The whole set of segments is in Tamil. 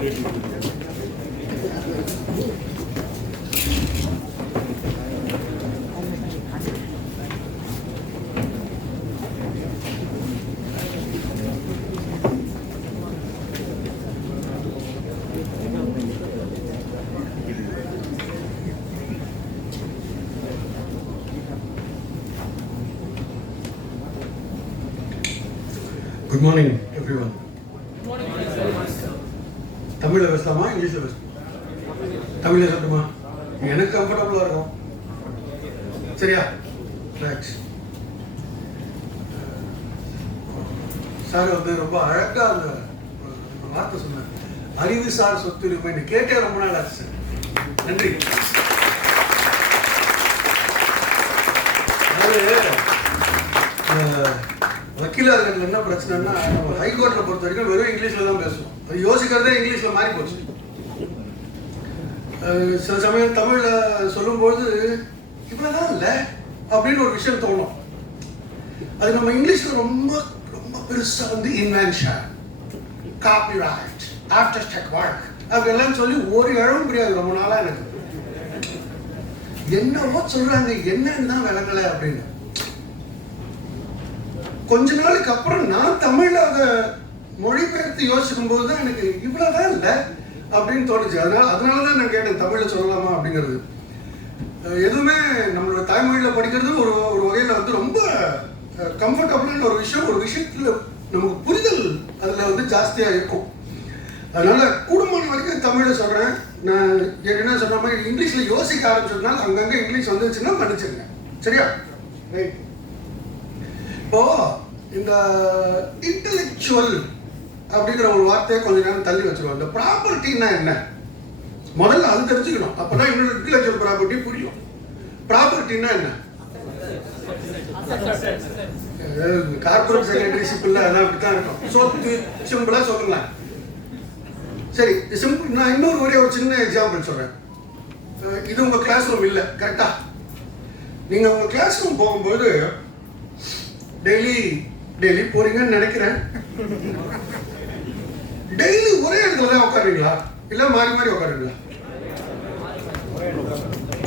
Good morning, everyone. தமிழ்ல பேசலாமா இங்கிலீஷ்ல பேசலாமா? தமிழ்ல சொல்லட்டுமா? எனக்கு கம்ஃபர்டபுளா இருக்கும். சரியா? ரைட். சார் வந்து ரொம்ப அழகா அந்த வார்த்தை சொன்னார். அறிவுசார் சொத்துரிமை கேட்டே ரொம்ப நாள் ஆச்சு சார். நன்றி. வக்கீலாளர்கள் என்ன பிரச்சனைன்னா, நம்ம ஹைகோர்ட்டில் பொறுத்த வரைக்கும் வெறும் இங்கிலீஷில் தான் பேசுவோம். அது யோசிக்கிறதே இங்கிலீஷில் மாறி போச்சு. சில சமயம் தமிழில் சொல்லும்போது இவ்வளோதான் இல்லை அப்படின்னு ஒரு விஷயம் தோணும். அது நம்ம இங்கிலீஷில் ரொம்ப ரொம்ப பெருசாக வந்து இன்வென்ஷன், காப்பிரைட், ஆர்டிஸ்டிக் ஒர்க் அப்படியெல்லாம் சொல்லி ஒரு இழவும் முடியாது. ரொம்ப நாளாக எனக்கு என்னவோ சொல்கிறாங்க, என்னன்னு தான் விளங்கலை அப்படின்னு. கொஞ்ச நாளுக்கு அப்புறம் நான் தமிழ்ல அதை மொழிபெயர்த்து யோசிக்கும் போது தான் எனக்கு இவ்வளவுதான் இல்லை அப்படின்னு தோணுச்சு. அதனாலதான் நான் கேட்டேன் தமிழ்ல சொல்லலாமா அப்படிங்கிறது. எதுவுமே நம்மளோட தாய்மொழியில படிக்கிறது ஒரு வகையில வந்து ரொம்ப கம்ஃபர்டபுளான ஒரு விஷயம். ஒரு விஷயத்துல நமக்கு புரிதல் அதுல வந்து ஜாஸ்தியா இருக்கும். அதனால கூடுமான வரைக்கும் தமிழை சொல்றேன். நான் ஏற்கனவே சொன்ன மாதிரி இங்கிலீஷ்ல யோசிக்க ஆரம்பிச்சதுனால அங்கங்க இங்கிலீஷ் வந்துச்சுன்னா மன்னிச்சிருங்க. சரியா? ரைட். இப்போ இந்த இன்டெலெக்சுவல் அப்படிங்கிற ஒரு வார்த்தையை கொஞ்ச நேரம் தள்ளி வச்சிருவோம். இந்த ப்ராப்பர்ட்டின்னா என்ன, முதல்ல அது தெரிஞ்சுக்கணும். அப்பதான் இன்னொரு இன்டெலெக்சுவல் ப்ராப்பர்ட்டி புரியும். ப்ராப்பர்ட்டின்னா என்ன? கார்பரேட் செக்ரட்டரிஷிப் இல்லை, அதான் அப்படித்தான் இருக்கும். சொத்து சிம்பிளா சொல்லுங்களேன். சரி, சிம்பிள். நான் இன்னொரு ஒரே ஒரு சின்ன எக்ஸாம்பிள் சொல்றேன். இது உங்க கிளாஸ் ரூம் இல்லை, கரெக்டா? நீங்க உங்க கிளாஸ் ரூம் போகும்போது டெய்லி போறீங்கன்னு நினைக்கிறேன். டெய்லி ஒரே இடத்துல தான் உட்காருவீங்களா, இல்ல மாறி மாறி உட்காருவீங்களா?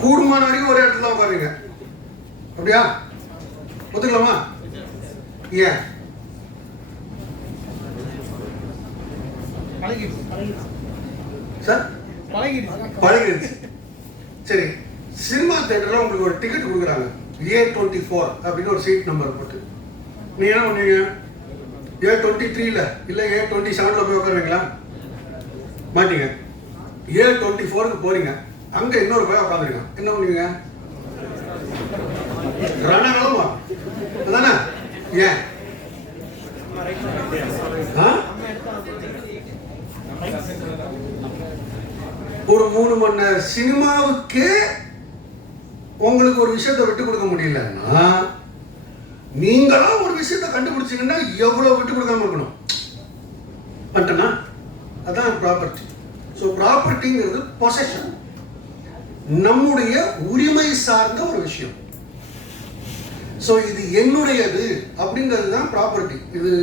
கூடுமான வரைக்கும் ஒரே இடத்துல தான் உட்காருவீங்க. அப்படியா? ஒத்துக்கலாமா? ஏன்? சார் பழகிடுச்சு. சரி, சினிமா தியேட்டர்ல உங்களுக்கு ஒரு டிக்கெட் கொடுக்குறாங்க, A24 அப்படின்னு ஒரு சீட் நம்பர் போட்டு. நீ என்ன பண்ணுவீங்க? A23ல இல்ல A27ல போய் உட்காருவீங்களா? மாட்டீங்க. A24க்கு போறீங்க, அங்க இன்னொரு போய் உட்காந்துருங்க. என்ன பண்ணுவீங்க? ரணகளமா அதானே? ஏன்? ஒரு 3 மணி நேர சினிமாவுக்கே உங்களுக்கு ஒரு விஷயத்தை விட்டு கொடுக்க முடியலன்னா, நீங்களா ஒரு விஷயத்தை கண்டுபிடிச்சீங்கன்னா எவ்வளவு விட்டு கொடுக்காம இருக்கணும். பண்ணிட்டனா? அதான் ப்ராப்பர்ட்டி. ஸோ ப்ராப்பர்ட்டிங்கிறது பொசஷன், நம்முடைய உரிமை சார்ந்த ஒரு விஷயம். ஸோ இது என்னுடையது அப்படிங்கிறது தான் ப்ராப்பர்ட்டி. இது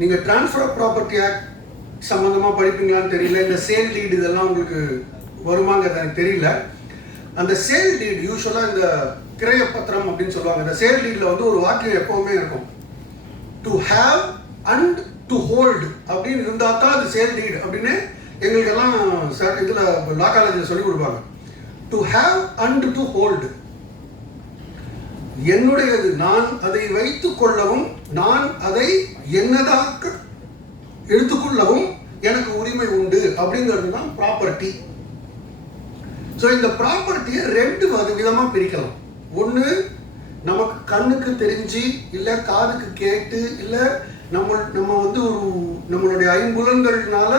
நீங்க டிரான்ஸ்ஃபர் ஆஃப் ப்ராப்பர்ட்டி ஆக்ட் சம்பந்தமா படிப்பீங்களான்னு தெரியல. இந்த சேல் டீட் இதெல்லாம் உங்களுக்கு வருமாங்கிறது எனக்கு தெரியல. அந்த சேல் டீட் யூஸ்வலா இந்த கிரய பத்திரம் அப்படின்னு சொல்லுவாங்க. இந்த சேல் டீட்ல வந்து ஒரு வாக்கியம் எப்பவுமே இருக்கும், to have and to hold அப்படின்னு இருந்தா தான் அது சேல் டீட் அப்படின்னு எங்களுக்கு எல்லாம் இதுல லா காலேஜில் சொல்லி கொடுப்பாங்க. To have and to hold, என்னுடையது, நான் அதை வைத்துக் கொள்ளவும் நான் அதை என்னதாக எடுத்துக்கொள்ளவும் எனக்கு உரிமை உண்டு அப்படிங்கிறது தான் ப்ராப்பர்ட்டி. ஸோ இந்த ப்ராப்பர்ட்டியை 2 விதமா பிரிக்கலாம். ஒன்று, நமக்கு கண்ணுக்கு தெரிஞ்சு இல்லை காதுக்கு கேட்டு இல்லை நம்ம வந்து நம்மளுடைய ஐம்புலன்கள்னால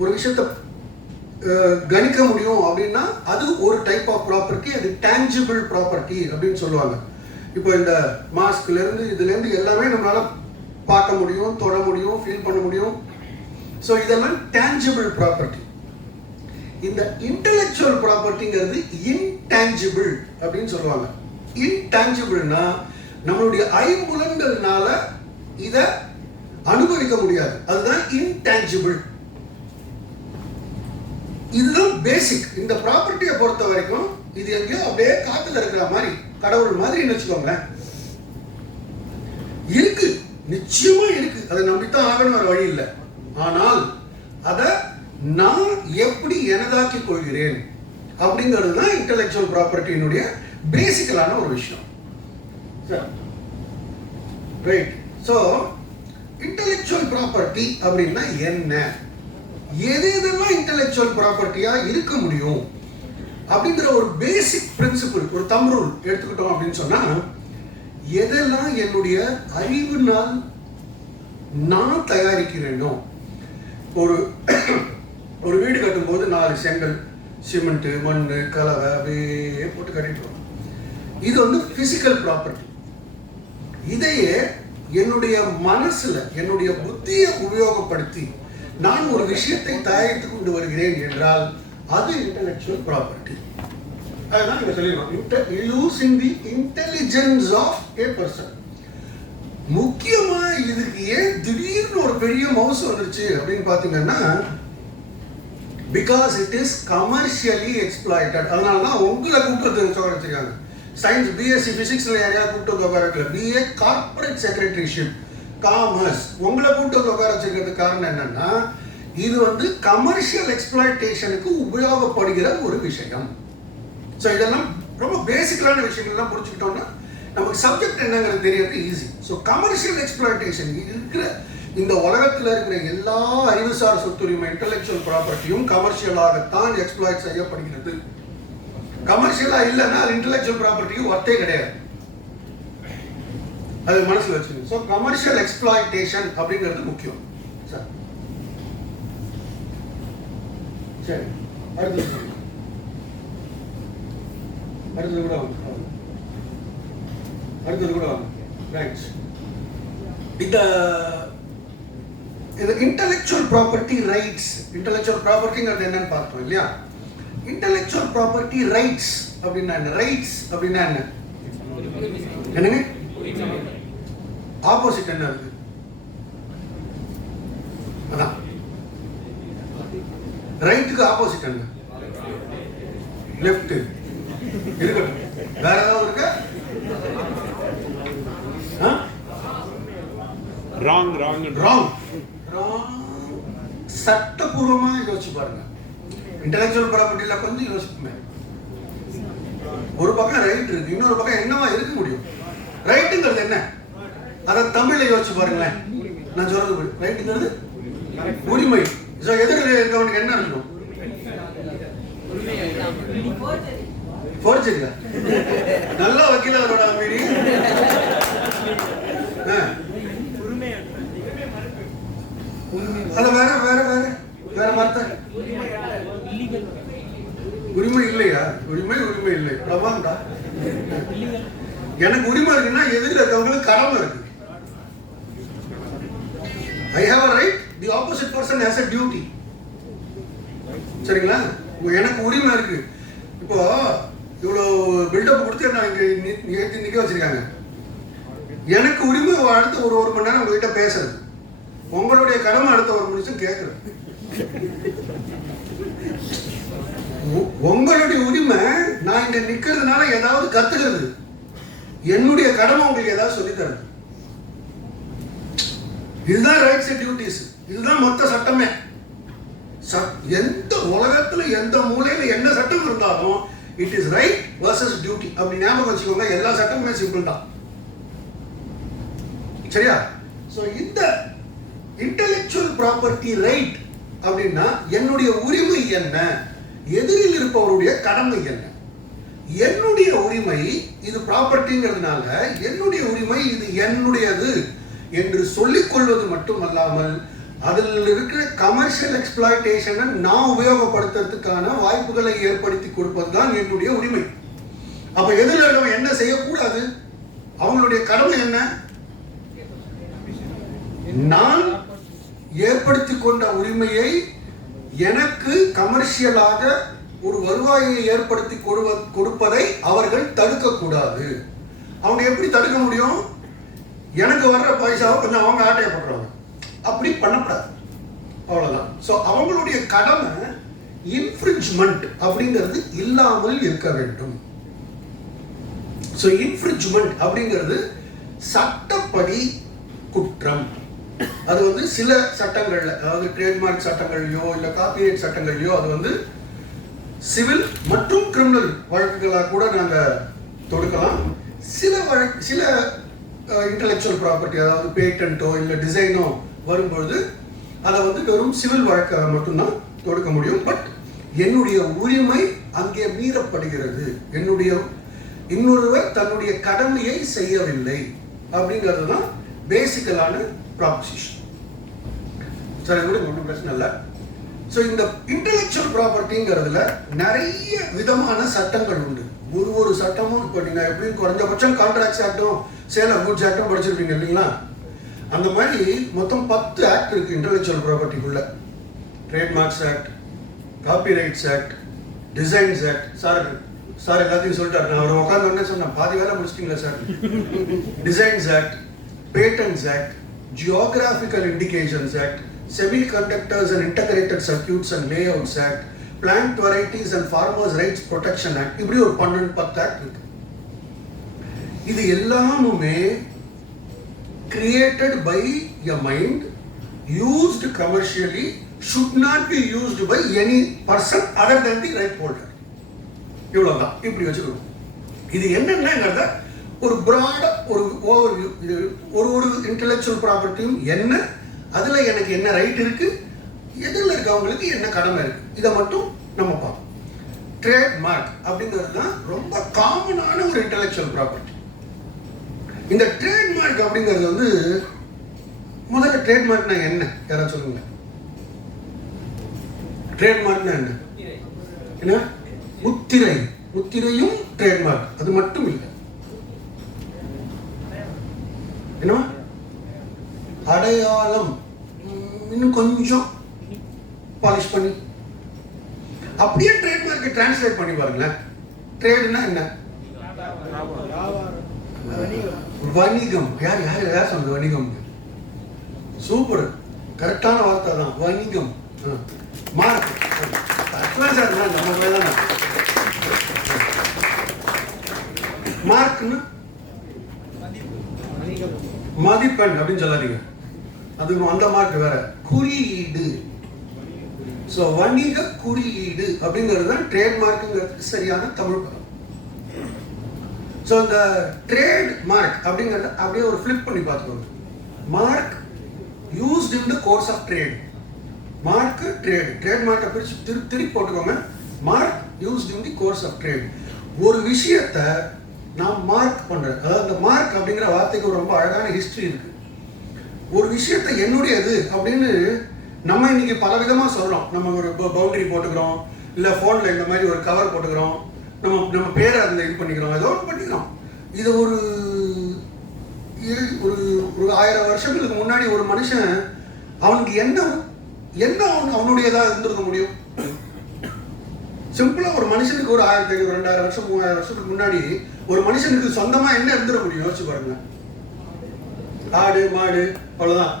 ஒரு விஷயத்தை கணிக்க முடியும் அப்படின்னா அது ஒரு டைப் ஆஃப் ப்ராப்பர்ட்டி. அது டேஞ்சிபிள் ப்ராப்பர்ட்டி அப்படின்னு சொல்லுவாங்க. இப்போ இந்த மாஸ்க்ல இருந்து இதுல இருந்து எல்லாமே நம்மளால பார்க்க முடியும், தொட முடியும், ஃபீல் பண்ண முடியும். ஸோ இதெல்லாம் டேஞ்சிபிள் ப்ராப்பர்ட்டி. இந்த இன்டெலெக்சுவல் ப்ராப்பர்ட்டிங்கிறது இன்டேஞ்சிபிள் அப்படின்னு சொல்லுவாங்க. இன்டேஞ்சிபிள்னா நம்மளுடைய ஐம்புலன்கள்னால இதை அனுபவிக்க முடியாது, அதுதான் இன்டேஞ்சிபிள். இதுதான் பேசிக். இந்த ப்ராப்பர்ட்டியை பொறுத்த வரைக்கும் இது எங்கேயோ அப்படியே காத்துல இருக்கிற மாதிரி, கடவுள் மாதிரி வச்சுக்கோங்க. இருக்கு, நிச்சயமா இருக்கு, அதை நம்பித்தான் ஆகணும், ஒரு வழி இல்லை. ஆனால் அதை நான் எப்படி எனதாக்கி கொள்கிறேன் அப்படிங்கிறது தான் இன்டெலெக்சுவல் ப்ராப்பர்ட்டியினுடைய பேசிக்கலான ஒரு விஷயம். ரைட். ஸோ இன்டெலெக்சுவல் ப்ராப்பர்ட்டி அப்படின்னா என்ன, எது எதெல்லாம் இன்டெலெக்சுவல் ப்ராப்பர்ட்டியா இருக்க முடியும் அப்படிங்கிற ஒரு பேசிக் பிரின்சிபிள், ஒரு தம் ரூல் எடுத்துக்கிட்டோம் அப்படின்னு சொன்னா, எதெல்லாம் என்னுடைய அறிவினால் நான் தயாரிக்கிறேனோ, ஒரு ஒரு வீடு கட்டும்போது 4 செங்கல், சிமெண்ட், மண், கலவை அப்படியே போட்டு கட்டிட்டு, இது வந்து பிசிக்கல் ப்ராப்பர்ட்டி. இதையே என்னுடைய மனசுல, என்னுடைய புத்தியை உபயோகப்படுத்தி நான் ஒரு விஷயத்தை தயாரித்து கொண்டு வருகிறேன் என்றால் அது இன்டெலெக்சுவல் ப்ராப்பர்ட்டி. அதுதான் இங்க சொல்லிடுறோம், using the intelligence of a person. முக்கியமா இதுக்கு ஏன் திடீர்னு ஒரு பெரிய மவுஸ் வந்துருச்சு அப்படின்னு பாத்தீங்கன்னா, because it is commercially exploited. அதனால தான் உங்களை கூப்பிட்டு வச்சிருக்காங்க. சயின்ஸ் பிஎஸ்சி பிசிக்ஸ்ல யாரையா கூப்பிட்டு உட்கார வைக்கல. பிஏ கார்பரேட் செக்ரட்டரிஷிப் காமர்ஸ் உங்களை கூப்பிட்டு உட்கார வச்சிருக்கிறதுக்கு காரணம் என்னன்னா, இது வந்து கமர்ஷியல் எக்ஸ்ப்ளாய்டேஷனுக்கு உபயோகப்படுகிற ஒரு விஷயம். ஸோ இதெல்லாம் ரொம்ப பேசிக்கலான விஷயங்கள்லாம் புரிஞ்சுக்கிட்டோம்னா நமக்கு சப்ஜெக்ட் என்னங்கிறது தெரியறது ஈஸி. ஸோ கமர்ஷியல் எக்ஸ்ப்ளாய்டேஷன் இருக்கிற இந்த உலகத்தில் இருக்கிற எல்லா அறிவுசார் சொத்துரிமை இன்டெலெக்சுவல் ப்ராப்பர்ட்டியும் கமர்ஷியலாகத்தான் எக்ஸ்ப்ளாய்ட் செய்யப்படுகிறது. கமர்ஷியலா இல்லைன்னா அது இன்டெலெக்சுவல் ப்ராப்பர்ட்டியும் ஒர்த்தே கிடையாது. அது மனசுல வச்சுக்கணும். ஸோ கமர்ஷியல் எக்ஸ்ப்ளாய்டேஷன் அப்படிங்கிறது முக்கியம். சரி, அடுத்தது கூட வாங்க, அடுத்தது கூட வாங்க. ரைட். இந்த இன்டெலெக்சுவல் ப்ராப்பர்ட்டி ரைட்ஸ், இன்டெலெக்சுவல் ப்ராப்பர்ட்டிங்கிறது என்னன்னு பார்த்தோம் இல்லையா? இன்டெலெக்சுவல் ப்ராப்பர்ட்டி ரைட்ஸ் அப்படின்னா என்ன? ரைட்ஸ் அப்படின்னா என்ன? என்னங்க ஆப்போசிட் என்ன இருக்கு? அதான் ரைட்டுக்கு ஆப்போசிட் என்ன? லெஃப்ட். இருக்கட்டும், வேற ஏதாவது இருக்கா? ராங் ராங் ராங் சட்டபூர்வமா யோசிச்சு பாருங்க. இன்டெலெக்சுவல் ப்ராப்பர்ட்டில கொஞ்சம் யோசிப்புமே. ஒரு பக்கம் ரைட் இருக்கு, இன்னொரு பக்கம் என்னவா இருக்க முடியும்? ரைட்டுங்கிறது என்ன? அதை தமிழ்ல யோசிச்சு பாருங்களேன். நான் சொல்றது ரைட்டுங்கிறது உரிமை. எதிர்க்க இருக்கவனுக்கு என்ன இருக்கணும்? போர்ச்சரியா நல்ல வக்கீல் அவரோட அமைதி. அது வேற வேற வேற வேற வார்த்தை. உரிமை இல்லையா? உரிமை உரிமை இல்லை. பிரபாண்டா எனக்கு உரிமை இருக்குன்னா எதிரில் இருக்கவங்களுக்கு கடமை இருக்கு. I have a right, the opposite person has a duty. சரிங்களா? எனக்கு உரிமை இருக்கு. இப்போ இவ்வளோ பில்டப் கொடுத்து நான் இங்கே நிற்க வச்சிருக்காங்க. எனக்கு உரிமை அடுத்த ஒரு மணி நேரம் உங்ககிட்ட பேசுறது. உங்களுடைய கடமை அடுத்த ஒரு நிமிஷம் கேட்கறது. உங்களுடைய உரிமை நான் இங்க நிக்கிறதுனால ஏதாவது கத்துக்கிறது. என்னுடைய கடமை உங்களுக்கு ஏதாவது சொல்லித்தரது. இதுதான் ரைட்ஸ் அண்ட் டியூட்டிஸ். இதுதான் மொத்த சட்டமே. எந்த உலகத்துல எந்த மூலையில என்ன சட்டம் இருந்தாலும் it is right versus duty அப்படி ஞாபகம் வச்சுக்கோங்க. எல்லா சட்டமுமே சிம்பிள் தான். சரியா? சோ இந்த இன்டெலெக்சுவல் ப்ராப்பர்ட்டி ரைட் அப்படின்னா என்னுடைய உரிமை என்ன, எதிரில் இருப்பவருடைய கடமை என்ன. என்னுடைய உரிமை இது ப்ராப்பர்ட்டிங்கிறதுனால என்னுடைய உரிமை இது என்னுடையது என்று சொல்லிக் கொள்வது மட்டுமல்லாமல் அதில் இருக்கிற கமர்ஷியல் எக்ஸ்ப்ளாய்டேஷனை நான் உபயோகப்படுத்துறதுக்கான வாய்ப்புகளை ஏற்படுத்தி கொடுப்பது தான் என்னுடைய உரிமை. அப்ப எதிரில் என்ன செய்யக்கூடாது? அவங்களுடைய கடமை என்ன? நான் ஏற்படுத்தி கொண்ட உரிமையை எனக்கு கமர்ஷியலாக ஒரு வருவாயை ஏற்படுத்தி கொடுப்பதை அவர்கள் தடுக்கக்கூடாது. அவங்க எப்படி தடுக்க முடியும்? எனக்கு வர்ற பைசாவை கொஞ்சம் அவங்க ஆட்டையப்படுறாங்க, அப்படி பண்ணக்கூடாது. அவ்வளவுதான். ஸோ அவங்களுடைய கடமை இன்ஃப்ரிஞ்ச்மெண்ட் அப்படிங்கிறது இல்லாமல் இருக்க வேண்டும். ஸோ இன்ஃப்ரிஞ்ச்மெண்ட் அப்படிங்கிறது சட்டப்படி குற்றம். அது வந்து சில சட்டங்கள்ல, அதாவது ட்ரேட்மார்க் சட்டங்கள்லையோ இல்லை காப்பிரைட் சட்டங்கள்லையோ அது வந்து சிவில் மற்றும் கிரிமினல் வழக்குகளாக கூட நாங்கள் தொடுக்கலாம். சில இன்டலெக்சுவல் ப்ராப்பர்ட்டி, அதாவது பேட்டன்ட்டோ இல்லை டிசைனோ வரும்பொழுது அதை வந்து வெறும் சிவில் வழக்காக மட்டும்தான் தொடுக்க முடியும். பட் என்னுடைய உரிமை அங்கே மீறப்படுகிறது, என்னுடைய இன்னொருவர் தன்னுடைய கடமையை செய்யவில்லை அப்படிங்கிறது தான் பேசிக்கலான ப்ராபோசிஷன். சரி, கூட ஒன்றும் பிரச்சனை இல்லை. ஸோ இந்த இன்டலெக்சுவல் ப்ராப்பர்ட்டிங்கிறதுல நிறைய விதமான சட்டங்கள் உண்டு. ஒரு சட்டமும் இப்போ நீங்கள் எப்படியும் குறைஞ்சபட்சம் கான்ட்ராக்ட்ஸ் ஆக்டும் சேல் ஆஃப் குட்ஸ் ஆக்டும் படிச்சிருப்பீங்க இல்லைங்களா? அந்த மாதிரி மொத்தம் 10 ஆக்ட் இருக்கு இன்டலெக்சுவல் ப்ராப்பர்ட்டிக்குள்ள. Trademarks act, copyrights act, designs act. Sir எல்லாத்தையும் சொல்லிட்டாரு. நான் அவர் உட்காந்து உடனே சொன்னேன், பாதி வேலை முடிச்சிட்டீங்களா sir? Designs act, patents act, geographical indications act, Semiconductors and Integrated Circuits and Layouts Act, Plant Varieties and Farmers Rights Protection Act. இப்படி ஒரு 12-10 ஆக்ட் இருக்கு. இது எல்லாமுமே created by a mind, used commercially, should not be used by any person other than the right holder. இவ்வளவுதான். இப்படி வச்சுக்கணும். இது என்னென்னங்கிறத ஒரு பிராட் ஒரு ஓவர்வியூ. ஒரு இன்டெலெக்சுவல் ப்ராப்பர்ட்டியும் என்ன, அதுல எனக்கு என்ன ரைட் இருக்கு, எதில் இருக்கவங்களுக்கு என்ன கடமை இருக்கு, இதை மட்டும் நம்ம பார்ப்போம். ட்ரேட்மார்க் அப்படிங்கிறது தான் ரொம்ப காமனான ஒரு இன்டெலெக்சுவல் ப்ராப்பர்ட்டி. இந்த ட்ரேட்மார்க் அப்படிங்கிறது வந்து முதல்ல ட்ரேட்மார்க்னா என்ன, யாராவது சொல்லுங்க. ட்ரேட்மார்க்னா என்ன? என்ன? முத்திரை. முத்திரையும் ட்ரேட்மார்க். அது மட்டும் இல்லை, என்ன அடையாளம் இன்னும் கொஞ்சம் பாலிஷ் பண்ணி அப்படியே ட்ரேட்மார்க்கை டிரான்ஸ்லேட் பண்ணி பாருங்களேன். ட்ரேட்னா என்ன? வணிகம். யார் யார் யார் சொன்னது வணிகம்? சூப்பர், கரெக்டான வார்த்தை தான், வணிகம். மார்க் சார் நம்ம தான். மார்க்னு மதிப்பெண் அப்படின்னு சொல்லாதீங்க, அது அந்த மார்க் வேற. குறியீடு. ஸோ வணிக குறியீடு அப்படிங்கிறது தான் ட்ரேட்மார்க்குங்கிறதுக்கு சரியான தமிழ் பதம். ஸோ இந்த ட்ரேட் மார்க் அப்படிங்கிறத அப்படியே ஒரு ஃபிளிப் பண்ணி பார்த்துக்கோங்க. Mark used in the course of trade. Mark trade. Trade மார்க்கை பிரிச்சு திருப்பி போட்டுக்கோங்க. Mark used in the course of trade. ஒரு விஷயத்தை நான் மார்க் பண்றேன். அதாவது அந்த மார்க் அப்படிங்கிற வார்த்தைக்கு ஒரு ரொம்ப அழகான ஹிஸ்டரி இருக்கு. ஒரு விஷயத்தை என்னுடையது அப்படின்னு நம்ம இன்னைக்கு பல விதமா சொல்றோம். நம்ம ஒரு பவுண்டரி போட்டுக்கிறோம், இல்ல போன்ல இந்த மாதிரி ஒரு கவர் போட்டுக்கிறோம், நம்ம பேரை அதில் இது பண்ணிக்கிறோம், ஏதோ ஒன்று பண்ணிக்கிறோம். இது ஒரு 1000 வருஷங்களுக்கு முன்னாடி ஒரு மனுஷன் அவனுக்கு என்ன அவனுடையதாக இருந்திருக்க முடியும்? சிம்பிளா ஒரு மனுஷனுக்கு ஒரு 1500, 2000 வருஷம், 3000 வருஷத்துக்கு முன்னாடி ஒரு மனுஷனுக்கு சொந்தமா என்ன இருந்துட முடியும்? யோசிச்சு பாருங்க. ஆடு மாடு, அவ்வளவுதான்.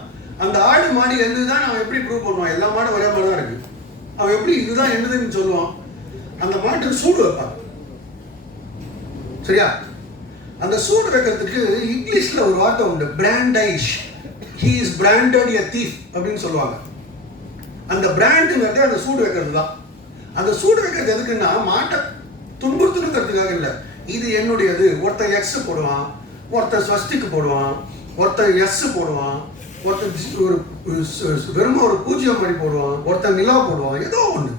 அந்த ஆடு மாடு என்னதுதான் அவன் எப்படி ப்ரூவ் பண்ணுவான்? எல்லா மாடும் ஒரே மாதிரி தான் இருக்கு. அவன் எப்படி இதுதான் என்னதுன்னு சொல்லுவான்? அந்த மாட்டுக்கு சூடு வைப்பான். சரியா? அந்த சூடு வைக்கிறதுக்கு இங்கிலீஷ்ல ஒரு வார்த்தை உண்டு, brandish. He is branded a thief அப்படின்னு சொல்லுவாங்க. அந்த பிராண்டுங்கிறது அந்த சூடு வைக்கிறது தான். அந்த சூடு வைக்கிறது எதுக்குன்னா மாட்டை துன்புறுத்துறதுக்காக இல்லை. இது என்னுடையது. ஒருத்தன் எக்ஸ் போடுவான், ஒருத்தன் ஸ்வஸ்திக்கு போடுவான், ஒருத்தன் எஸ் போடுவான், ஒருத்தன் ஒரு வெறும் ஒரு பூஜ்ஜியம் மாதிரி போடுவான், ஒருத்தன் நிலா போடுவான். ஏதோ ஒன்று,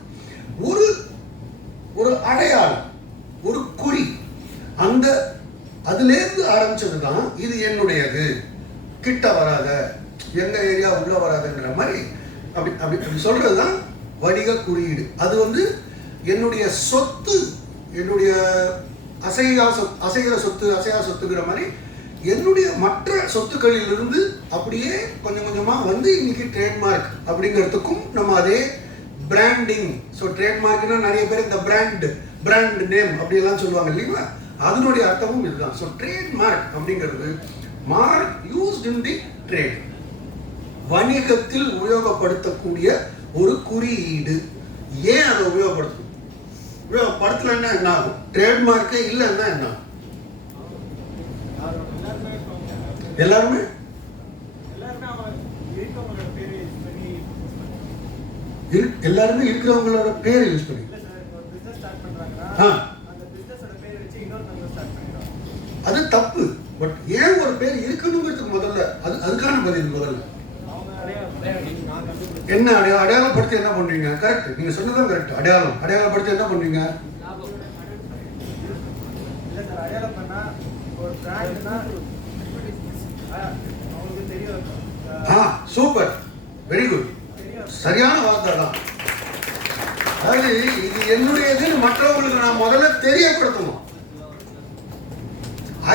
ஒரு அடையாளம், ஒரு குறி. அந்த அதுலேருந்து ஆரம்பிச்சது தான் இது என்னுடையது, கிட்ட வராத, எங்க ஏரியா உள்ள வராதுங்கிற மாதிரி அப்படி சொல்றது தான் வணிக குறியீடு. அது வந்து என்னுடைய சொத்து, என்னுடைய அசைகிற சொத்து, அசையா சொத்துங்கிற மாதிரி என்னுடைய மற்ற சொத்துக்களிலிருந்து அப்படியே கொஞ்சம் கொஞ்சமா வந்து இன்னைக்கு ட்ரேட்மார்க் அப்படிங்கிறதுக்கும் நம்ம அதே பிராண்டிங். ஸோ ட்ரேட்மார்க்னா நிறைய பேர் இந்த பிராண்ட் நேம் அப்படியெல்லாம் சொல்லுவாங்க இல்லைங்களா? அதனுடைய அர்த்தமும் இதுதான். ஸோ ட்ரேட்மார்க் அப்படிங்கிறது mark used in the trade, வணிகத்தில் உபயோகப்படுத்தக்கூடிய ஒரு குறியீடு. ஏன் அதை படத்துல என்ன ஆகும்? ட்ரேட்மார்க்கே இல்லைன்னா என்ன ஆகும்? எல்லாருமே எல்லாருமே இருக்கிறவங்களோட பேரை யூஸ் பண்ணி அது தப்பு. பட் ஏன் ஒரு பேர் இருக்கணுங்கிறதுக்கு முதல்ல அதுக்கான பதில் முதல்ல என்ன அடையாளப்படுத்தி என்ன பண்றீங்க? கரெக்ட், நீங்க சொன்னதான் கரெக்ட். அடையாளப்படுத்தி என்ன பண்றீங்க? சூப்பர், வெரி குட், சரியான வார்த்தை தான். அதாவது இது என்னுடையதுன்னு மற்றவங்களுக்கு நான் முதல்ல தெரியப்படுத்தணும்.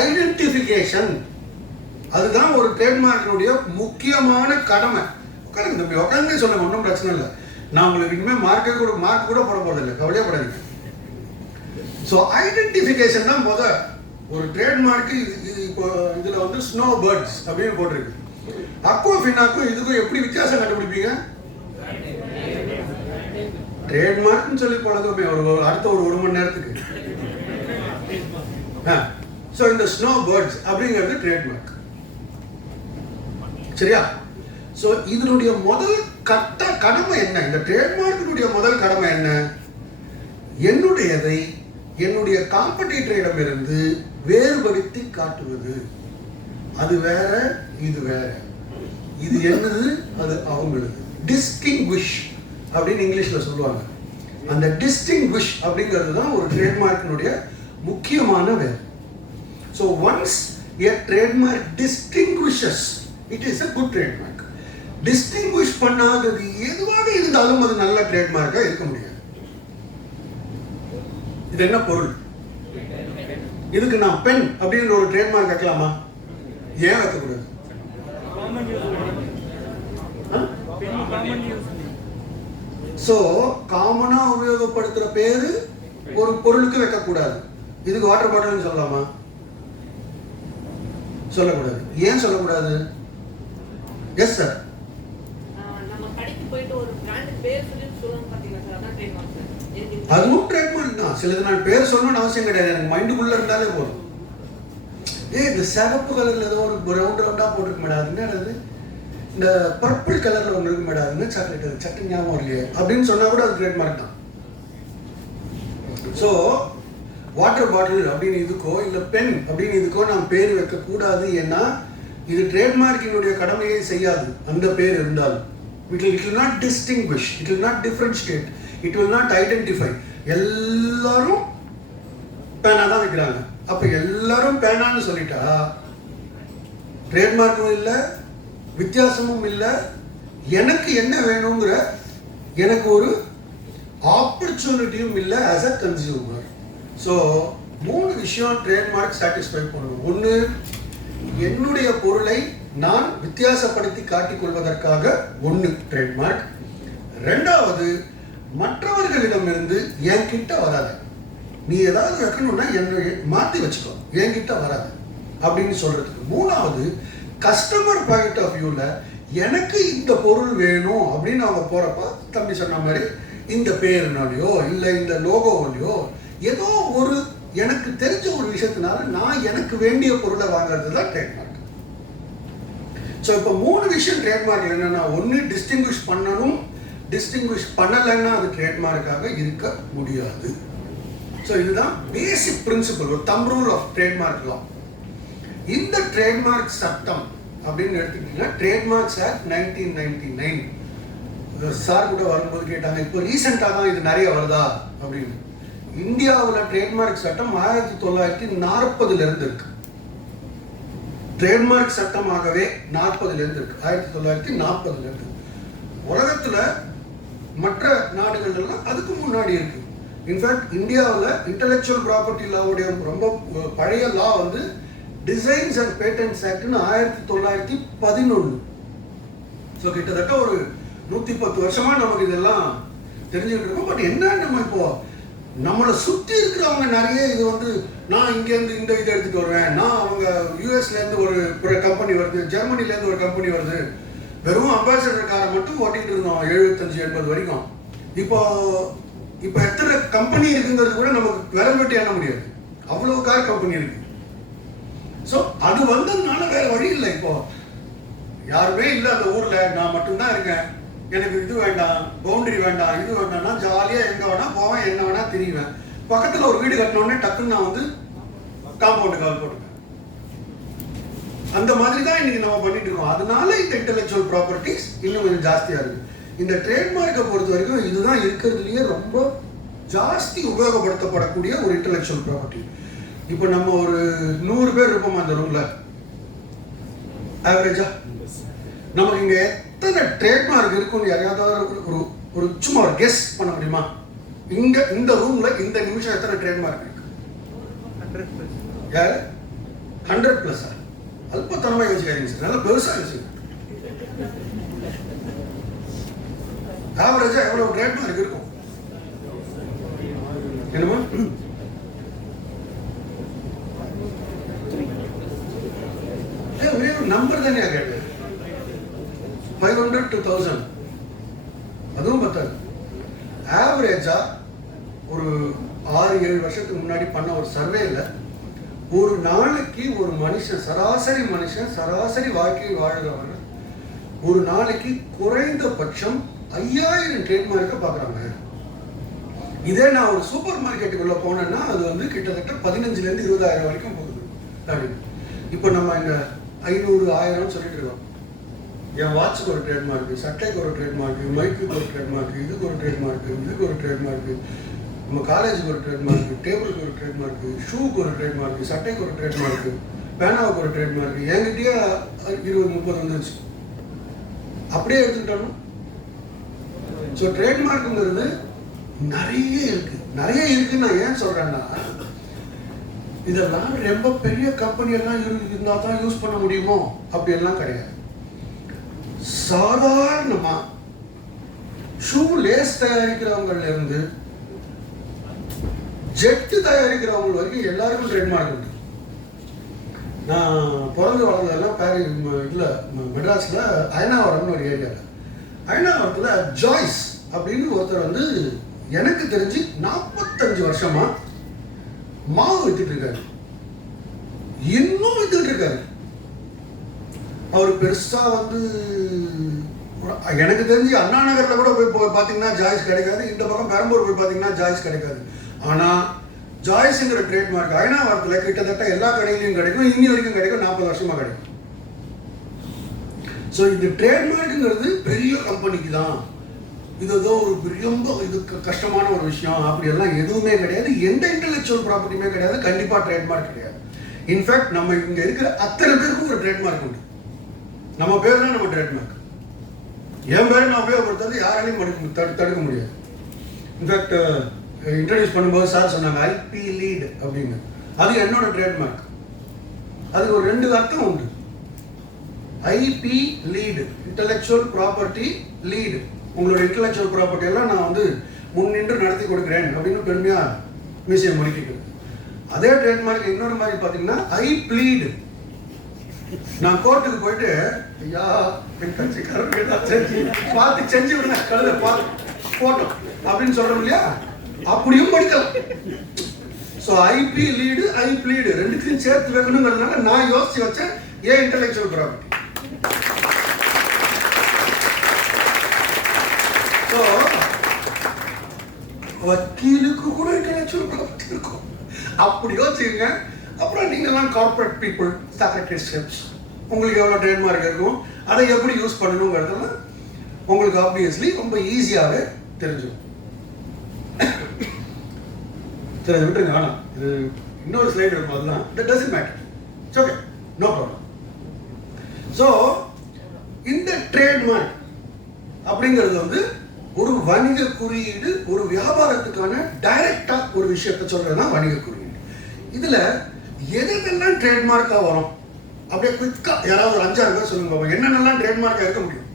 ஐடென்டிஃபிகேஷன் அதுதான் ஒரு ட்ரேட்மார்க்கினுடைய முக்கியமான கடமை. உட்காந்து தம்பி உட்காந்து சொல்லுங்க, ஒன்றும் பிரச்சனை இல்லை. நான் உங்களுக்கு இனிமேல் மார்க் கூட போட போறதில்லை, கவலையே படாதீங்க. ஸோ ஐடென்டிஃபிகேஷன் தான் ஒரு ட்ரேட்மார்க்கு. இப்போ இதில் வந்து ஸ்னோ பேர்ட்ஸ் அப்படின்னு போட்டிருக்கு. அக்வாஃபினாக்கும் இதுக்கும் எப்படி வித்தியாசம் கண்டுபிடிப்பீங்க? ட்ரேட்மார்க்னு சொல்லி பழகுமே அடுத்த ஒரு மணி நேரத்துக்கு. ஸோ இந்த ஸ்னோ பேர்ட்ஸ் அப்படிங்கிறது ட்ரேட்மார்க், சரியா? ஸோ இதனுடைய முதல் கடமை என்ன? இந்த ட்ரேட்மார்க்கினுடைய முதல் கடமை என்ன? என்னுடையதை என்னுடைய காம்படிட்டரிடமிருந்து வேறுபடுத்தி காட்டுவது. அது வேற, இது வேற, இது என்னது, அது அவங்களது. டிஸ்டிங்விஷ் அப்படின்னு இங்கிலீஷ்ல சொல்லுவாங்க. அந்த டிஸ்டிங்விஷ் அப்படிங்கிறது தான் ஒரு ட்ரேட்மார்க்கினுடைய முக்கியமான வேலை. So once a trademark distinguishes, it is a good trademark. Distinguish பண்ணாதது எதுவாக இருந்தாலும் அது நல்ல ட்ரேட்மார்க்காக இருக்க முடியாது. இது என்ன பொருள்? இதுக்கு நான் பென் அப்படின்ற ஒரு ட்ரேட்மார்க் வைக்கலாமா? ஏன் வைக்கக்கூடாது? ஸோ காமனா உபயோகப்படுத்துற பேரு ஒரு பொருளுக்கு வைக்கக்கூடாது. இதுக்கு வாட்டர் பாட்டில்னு சொல்லலாமா? சொல்லக்கூடாது. ஏன் சொல்லக்கூடாது? Yes sir. அதுவும் ட்ரேட்மார்க் தான். சிலது நான் பேர் சொல்லணும்னு அவசியம் கிடையாது, எனக்கு மைண்டுக்குள்ள இருந்தாலே போதும். இந்த சிவப்பு கலர்ல ஏதோ ஒரு ரவுண்டா போட்டுருக்கு மேடம், அது என்னது? இந்த பர்பிள் கலர்ல ஒன்று இருக்கு மேடம், அது சாக்லேட் சட்டை ஞாபகம் இல்லையே அப்படின்னு சொன்னா கூட அது ட்ரேட்மார்க் தான். ஸோ வாட்டர் பாட்டில் அப்படின்னு இதுக்கோ இல்லை பென் அப்படின்னு இதுக்கோ நான் பேர் வைக்க கூடாது. ஏன்னா இது ட்ரேட்மார்க்கினுடைய கடமையை செய்யாது. அந்த பேர் இருந்தாலும் it will not distinguish, it will not differentiate, it will not identify. எல்லாரும் பேனா தான் வைக்கிறாங்க. அப்ப எல்லாரும் பேனான்னு சொல்லிட்டா ட்ரேட்மார்க்கும் இல்லை, வித்தியாசமும் இல்லை. எனக்கு என்ன வேணுங்கிற எனக்கு ஒரு ஆப்பர்ச்சுனிட்டியும் இல்லை ஆஸ் அ கன்சியூமர். ஸோ 3 விஷயம் ட்ரேட்மார்க் சாட்டிஸ்ஃபை பண்ணணும். ஒன்று, என்னுடைய பொருளை நான் வித்தியாசப்படுத்தி காட்டிக் கொள்வதற்காக ஒன்று ட்ரேட்மார்க். ரெண்டாவது, மற்றவர்களிடமிருந்து என்கிட்ட வராத, நீ ஏதாவது வைக்கணும்னா என்னை மாற்றி வச்சுக்கோ, என்கிட்ட வராது அப்படின்னு சொல்றதுக்கு. மூணாவது, கஸ்டமர் பாயிண்ட் ஆஃப் வியூவில் எனக்கு இந்த பொருள் வேணும் அப்படின்னு அவங்க போறப்ப தம்பி சொன்ன மாதிரி இந்த பேருனாலையோ இல்லை இந்த லோகோவிலையோ ஏதோ ஒரு எனக்கு தெரிஞ்ச ஒரு விஷயத்தினால நான் எனக்கு வேண்டிய பொருளை வாங்குறது தான் ட்ரேட்மார்க். ஸோ இப்போ 3 விஷயம் ட்ரேட்மார்க் என்னன்னா, ஒன்று டிஸ்டிங்விஷ் பண்ணணும், டிஸ்டிங்விஷ் பண்ணலைன்னா அது ட்ரேட்மார்க்காக இருக்க முடியாது. ஸோ இதுதான் பேசிக் பிரின்சிபல், ஒரு தம் ரூல் ஆஃப் ட்ரேட்மார்க் லா. இந்த ட்ரேட்மார்க் சட்டம் அப்படின்னு எடுத்துக்கிட்டீங்கன்னா ட்ரேட்மார்க்ஸ் ஆக்ட் 1999 சார் கூட வரும்போது கேட்டாங்க, இப்போ ரீசெண்டாக தான் இது நிறைய வருதா அப்படின்னு. இந்தியாவில் ட்ரேட்மார்க் சட்டம் 1940 இருக்கு. ட்ரேட்மார்க் சட்டமாகவே 40 இருக்கு, 1940 இருக்கு. உலகத்துல மற்ற நாடுகள்லாம் அதுக்கு முன்னாடி இருக்கு. இன்ஃபேக்ட் இந்தியாவில் இன்டெலெக்சுவல் ப்ராப்பர்ட்டி லாவுடைய ரொம்ப பழைய லா வந்து டிசைன்ஸ் அண்ட் பேட்டன்ட்ஸ் ஆக்ட்னு 1911. ஸோ கிட்டத்தட்ட ஒரு 110 வருஷமா நமக்கு இதெல்லாம் தெரிஞ்சுக்கிட்டு இருக்கோம். பட் என்ன, நம்ம இப்போ நம்மளை சுற்றி இருக்கிறவங்க நிறைய இது வந்து நான் இங்கேருந்து இந்த இதை எடுத்துகிட்டு வருவேன், நான் அவங்க யூஎஸ்லேருந்து ஒரு கம்பெனி வருது, ஜெர்மனிலேருந்து ஒரு கம்பெனி வருது, வெறும் அம்பாசிடர் காரை மட்டும் ஓட்டிகிட்டு இருந்தோம் 75-80 வரைக்கும். இப்போ இப்போ எத்தனை கம்பெனி இருக்குங்கிறது கூட நமக்கு விரல் வெட்டி எண்ண முடியாது, அவ்வளவு கார் கம்பெனி இருக்கு. ஸோ அது வந்ததுனால வேற வழி இல்லை. இப்போ யாருமே இல்லை அந்த ஊர்ல, நான் மட்டும்தான் இருக்கேன், எனக்கு இது வேண்டாம், பவுண்டரி வேண்டாம், இது வேண்டாம்னா ஜாலியா எங்க வேணா போவேன், என்ன வேணா திரிவேன். பக்கத்துல ஒரு வீடு கட்டினோடனே டக்குன்னு நான் வந்து காம்பவுண்ட் கால் போட்டுருக்கேன். அந்த மாதிரி தான் இன்னைக்கு நம்ம பண்ணிட்டு இருக்கோம். அதனால இந்த இன்டெலெக்சுவல் ப்ராப்பர்ட்டிஸ் இன்னும் கொஞ்சம் ஜாஸ்தியா இருக்கு. இந்த ட்ரேட்மார்க்கை பொறுத்த வரைக்கும் இதுதான் இருக்கிறதுலயே ரொம்ப ஜாஸ்தி உபயோகப்படுத்தப்படக்கூடிய ஒரு இன்டெலெக்சுவல் ப்ராப்பர்ட்டி. இப்போ நம்ம ஒரு 100 பேர் இருப்போமா அந்த ரூம்ல ஆவரேஜா? நமக்கு இங்க எத்தனை ட்ரேட்மார்க் இருக்குன்னு யாரையாவது ஒரு சும்மா ஒரு கெஸ் பண்ண முடியுமா? இங்க இந்த ரூம்ல இந்த நிமிஷம் எத்தனை ட்ரேட்மார்க் இருக்கு? 100+. அல்பத்தனமா யோசிக்காதீங்க சார், நல்லா பெருசா யோசிங்க. ஆவரேஜா எவ்வளவு ட்ரேட்மார்க் இருக்கும்? என்னமா ஒரே ஒரு நம்பர் தானே கேட்டு 500 to 1000, அதுவும் பத்தாது. ஆவரேஜா ஒரு 6-7 வருஷத்துக்கு முன்னாடி பண்ண ஒரு சர்வேல ஒரு நாளைக்கு ஒரு மனுஷன், சராசரி மனுஷன், சராசரி வாழ்க்கையை வாழ்கிறவங்க ஒரு நாளைக்கு குறைந்தபட்சம் 5000 ட்ரேட்மார்க்கை பார்க்குறாங்க. இதே நான் ஒரு சூப்பர் மார்க்கெட்டுக்குள்ள போனேன்னா அது வந்து கிட்டத்தட்ட 15,000 to 20,000 வரைக்கும் போகுது. இப்போ நம்ம இங்க 500, 1000 சொல்லிட்டு இருக்கோம். என் வாட்சுக்கு ஒரு ட்ரேட்மார்க்கு, சட்டைக்கு ஒரு ட்ரேட்மார்க்கு, மைக்குக்கு ஒரு ட்ரேட்மார்க்கு, இதுக்கு ஒரு ட்ரேட்மார்க்கு, இதுக்கு ஒரு ட்ரேட்மார்க்கு, நம்ம காலேஜுக்கு ஒரு ட்ரேட்மார்க்கு, டேபிளுக்கு ஒரு ட்ரேட்மார்க்கு, ஷூக்கு ஒரு ட்ரேட்மார்க்கு, சட்டைக்கு ஒரு ட்ரேட்மார்க்கு, பேனாவுக்கு ஒரு ட்ரேட்மார்க்கு. என்கிட்டயே 20-30 வந்துருச்சு. அப்படியே எடுத்துக்கிட்டோம். ஸோ ட்ரேட்மார்க்குங்கிறது நிறைய இருக்கு. நிறைய இருக்குன்னு நான் ஏன் சொல்றேன்னா, இதெல்லாம் ரொம்ப பெரிய கம்பெனி எல்லாம் இருந்தா தான் யூஸ் பண்ண முடியுமோ அப்படி எல்லாம் கிடையாது. சாதாரணமா ஷூ லேஸ் தயாரிக்கிறவங்கல இருந்து ஜெட்டு தயாரிக்கிறவங்க வரைக்கும் எல்லாருக்கும் ட்ரேட்மார்க் உண்டு. நான் பிறந்து வளர்ந்ததெல்லாம் இல்ல மெட்ராஸ்ல அயனாவரம்னு ஒரு ஏரியா. அயனாவரத்துல ஜாய்ஸ் அப்படின்னு ஒருத்தர் வந்து எனக்கு தெரிஞ்சு 45 வருஷமா மாவு வித்துட்டு இருக்காரு, இன்னும் வித்துட்டு இருக்காரு. அவர் பெருசா வந்து எனக்கு தெரிஞ்சு அண்ணா நகர்ல கூட போய் பாத்தீங்கன்னா ஜாய்ஸ் கிடைக்காது, இந்த பக்கம் பெரம்பூர் போய் பாத்தீங்கன்னா ஜாய்ஸ் கிடைக்காது. ஆனா ஜாய்ஸ்ங்கிற ட்ரேட்மார்க் அயனாவரத்துல கிட்டத்தட்ட எல்லா கடையிலையும் கிடைக்கும், இன்னி வரைக்கும் கிடைக்கும், 40 வருஷமா கிடைக்கும். ஸோ இந்த ட்ரேட்மார்க்குங்கிறது பெரிய கம்பெனிக்கு தான், இது ஏதோ ஒரு ரொம்ப இது கஷ்டமான ஒரு விஷயம் அப்படியெல்லாம் எதுவுமே கிடையாது. எந்த இன்டெலெக்சுவல் ப்ராப்பர்ட்டியுமே கிடையாது, கண்டிப்பா ட்ரேட்மார்க் கிடையாது. இன்ஃபேக்ட் நம்ம இங்க இருக்கிற அத்தனை பேருக்கும் ஒரு ட்ரேட்மார்க் உண்டு. நம்ம பேர் தான் நம்ம ட்ரேட்மார்க். என் பேரை நான் உபயோகப்படுத்துறது யாராலையும் தடுக்க முடியாது. இன்ஃபேக்ட் இன்ட்ரடியூஸ் பண்ணும்போது சார் சொன்னாங்க ஐபி லீட் அப்படின்னு. அது என்னோட ட்ரேட்மார்க். அதுக்கு ஒரு 2 அர்த்தம் உண்டு. IP lead, intellectual property lead. உங்களோட இன்டெலெக்சுவல் ப்ராப்பர்ட்டி எல்லாம் நான் வந்து முன்னின்று நடத்தி கொடுக்குறேன் அப்படின்னு பெருமையா மியூசியம் முடிக்கிறது. அதே ட்ரேட்மார்க் இன்னொரு மாதிரி பார்த்தீங்கன்னா ஐ ப்ளீடு. நான் கோர்ட்டுக்கு போயிட்டு ஐயா என் கட்சிக்காரர் பார்த்து செஞ்சு விடுங்க, கழுத பார்த்து போட்டோம் அப்படின்னு சொல்றோம் இல்லையா, அப்படியும் படிக்கலாம். ஸோ ஐபி லீடு ஐ ப்ளீடு ரெண்டுத்தையும் சேர்த்து வைக்கணுங்கிறதுனால நான் யோசிச்சு வச்சேன் ஏன் இன்டெலெக்சுவல் ப்ராப்பர்ட்டி. ஸோ வக்கீலுக்கு கூட இன்டெலெக்சுவல் ப்ராப்பர்ட்டி இருக்கும், அப்படி யோசிச்சுங்க. அப்புறம் நீங்கள்லாம் கார்பரேட் பீப்புள், செக்ரட்டரிஷிப்ஸ், உங்களுக்கு எவ்வளோ ட்ரேட்மார்க் இருக்கும், அதை எப்படி யூஸ் பண்ணணுங்கிறதெல்லாம் உங்களுக்கு ஆப்வியஸ்லி ரொம்ப ஈஸியாகவே தெரிஞ்சிடும். சரி விட்டுருங்க, வேணாம். இது இன்னொரு ஸ்லைடு இருக்கும், அதுதான் that doesn't matter, it's okay, no problem. So இந்த ட்ரேட்மார்க் அப்படிங்கிறது வந்து ஒரு வணிக குறியீடு, ஒரு வியாபாரத்துக்கான டைரக்டா ஒரு விஷயத்தை சொல்றதுனா வணிக குறியீடு. இதுல எதெல்லாம் ட்ரேட்மார்க்கா வரும் அப்படியே குயிக்கா யாராவது ஒரு 5-6 பேர் சொல்லுங்க, என்னென்னலாம் ட்ரேட்மார்க்கா இருக்க முடியும்?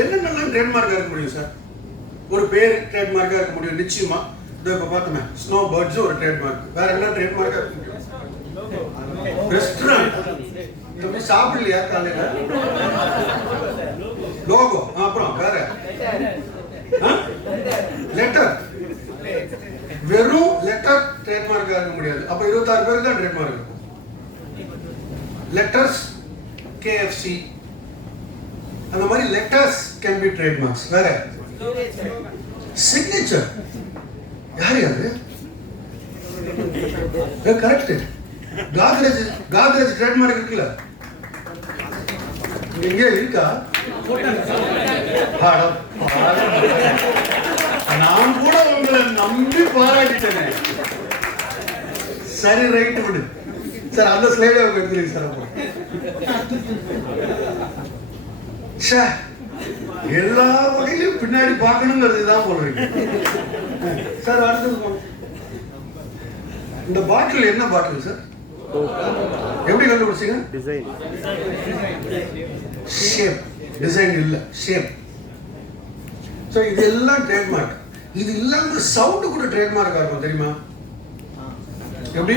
என்னென்னலாம் ட்ரேட்மார்க்கா இருக்க முடியும் சார்? ஒரு பேர் ட்ரேட்மார்க்கா இருக்க முடியும் நிச்சயமா. இதோ இப்ப பார்த்தோமே ஸ்னோ பேர்ட்ஸ் ஒரு ட்ரேட்மார்க். வேற என்ன ட்ரேட்மார்க்கா இருக்க முடியும்? ரெஸ்டாரண்ட் தம்பி சாப்பிடலையா காலையில? லோகோ. அப்புறம் வேற லெட்டர், வெறும் லெட்டர் ட்ரேட்மார்க்காக இருக்க முடியாது. அப்ப 26 பேருக்கு தான் ட்ரேட்மார்க் இருக்கும். லெட்டர்ஸ், KFC, அந்த மாதிரி லெட்டர்ஸ் கேன் பி ட்ரேட்மார்க்ஸ். வேற சிக்னேச்சர், யார் யாரு? கரெக்ட். காத்ரேஜ் ட்ரேட்மார்க் இருக்குல்ல, எங்கே இருக்கா? நான் கூட உங்களை நம்பி பாராட்டிட்டேன். சரி, ரைட், விடு சார். அந்த ஸ்லைடை அவங்க எடுத்துருங்க சார். அப்போ எல்லா வகையிலும் பின்னாடி பார்க்கணுங்கிறது தான் போடுறீங்க சார். அடுத்தது, இந்த பாட்டில் என்ன பாட்டில் சார்? எப்படி கண்டுபிடிச்சீங்க? ஷேப், டிசைன் இல்ல, ஷேப். சோ இது எல்லாம் ட்ரேட்மார்க். இது இல்லாம சவுண்ட் கூட ட்ரேட்மார்க்கா இருக்கும், தெரியுமா? எப்படி?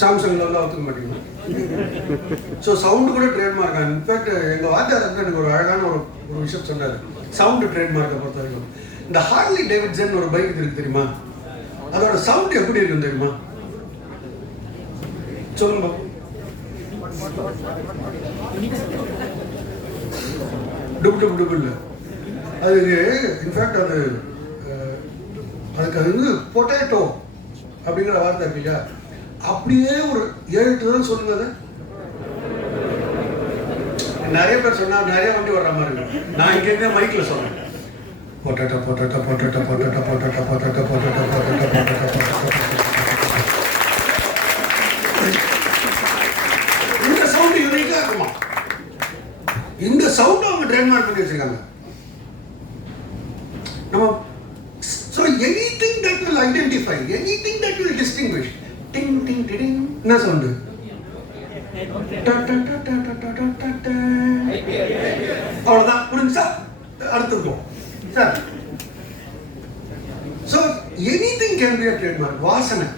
சாம்சங்ல வந்து ஒத்துக்க மாட்டீங்க. சோ சவுண்ட் கூட ட்ரேட்மார்க்கா. இன்ஃபேக்ட் எங்க வாத்தியார் வந்து எனக்கு ஒரு அழகான ஒரு விஷயம் சொன்னாரு, சவுண்ட் ட்ரேட்மார்க்கை பொறுத்த வரைக்கும். இந்த ஹார்லி டேவிட்சன் ஒரு பைக் இருக்கு, தெரியுமா? அதோட சவுண்ட் எப்படி இருக்கும் தெரியுமா? சொல்லுங்க. டுப் டுப் டுப் இல்ல. அதுக்கு இன்ஃபேக்ட் அதுக்கு அது வந்து பொட்டேட்டோ அப்படிங்கிற வார்த்தை இருக்கு இல்லையா? அப்படியே ஒரு 7-8 தான் சொல்லுங்க. அது நிறைய பேர் சொன்னா நிறைய வண்டி வர்ற மாதிரி இருக்கு. நான் இங்க இருந்தே மைக்ல சொல்றேன், potato potato potato potato potato potato potato potato potato. இந்த சவுண்ட் யூனிக்கா இருக்குமா? இந்த சவுண்ட் அவங்க ட்ரேட்மார்க் பண்ணி வச்சிருக்காங்க. நம்ம so anything that will identify, anything that will distinguish, ting ting ting, என்ன சவுண்ட்? அவ்வளவுதான், புரிஞ்சா? அடுத்து போ sir. so anything can be a trademark. வாசனை,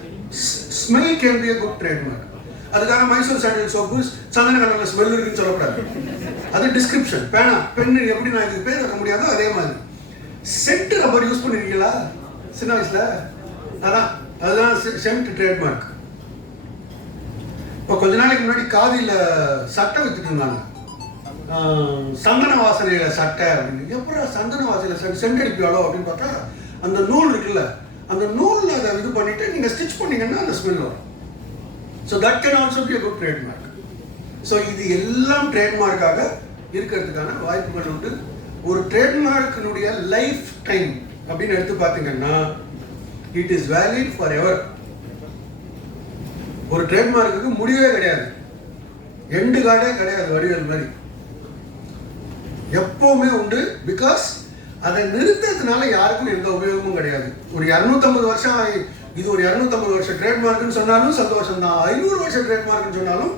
smell can be a good trademark. அதுக்காக மைசூர் சாண்டல் சோப்பு சந்தன கலர்ல ஸ்மெல் இருக்குன்னு சொல்லக்கூடாது. அது டிஸ்கிரிப்ஷன். பேனா, பென் எப்படி நான் இதுக்கு பேர் வைக்க முடியாதோ அதே மாதிரி. சென்ட் ரப்பர் யூஸ் பண்ணிருக்கீங்களா சின்ன வயசுல? அதான், அதுதான் சென்ட் ட்ரேட்மார்க். இப்போ கொஞ்ச நாளைக்கு முன்னாடி காதியில சட்டை வித்துட்டு இருந்தாங்க, சந்தன வாசனையில சட்டை அப்படின்னு. எப்போ சந்தன வாசனையில சென்ட் அடிப்பியாலோ அப்படின்னு பார்த்தா, அந்த நூல் இருக்குல்ல, அந்த நூல்ல அதை இது பண்ணிட்டு நீங்க ஸ்டிச் பண்ணீங்கன்னா அந்த ஸ்மெல் வரும். So that can also be a good trademark. So இது எல்லாம் ட்ரேட்மார்க்காக இருக்கிறதுக்கான வாய்ப்புகள் உண்டு. ஒரு ட்ரேட்மார்க்கினுடைய லைஃப் டைம் அப்படின்னு எடுத்து பார்த்தீங்கன்னா it is valid for ever. ஒரு ட்ரேட்மார்க்கு முடிவே கிடையாது, எண்டு கார்டே கிடையாது. வடிவேல் மாதிரி எப்பவுமே உண்டு. பிகாஸ் அதை நிறுத்ததுனால யாருக்கும் எந்த உபயோகமும் கிடையாது. ஒரு 250 வருஷம் இது ஒரு 250 வருஷம் ட்ரேட்மார்க்னு சொன்னாலும் சந்தோஷம் தான், 500 வருஷம் ட்ரேட்மார்க்னு சொன்னாலும்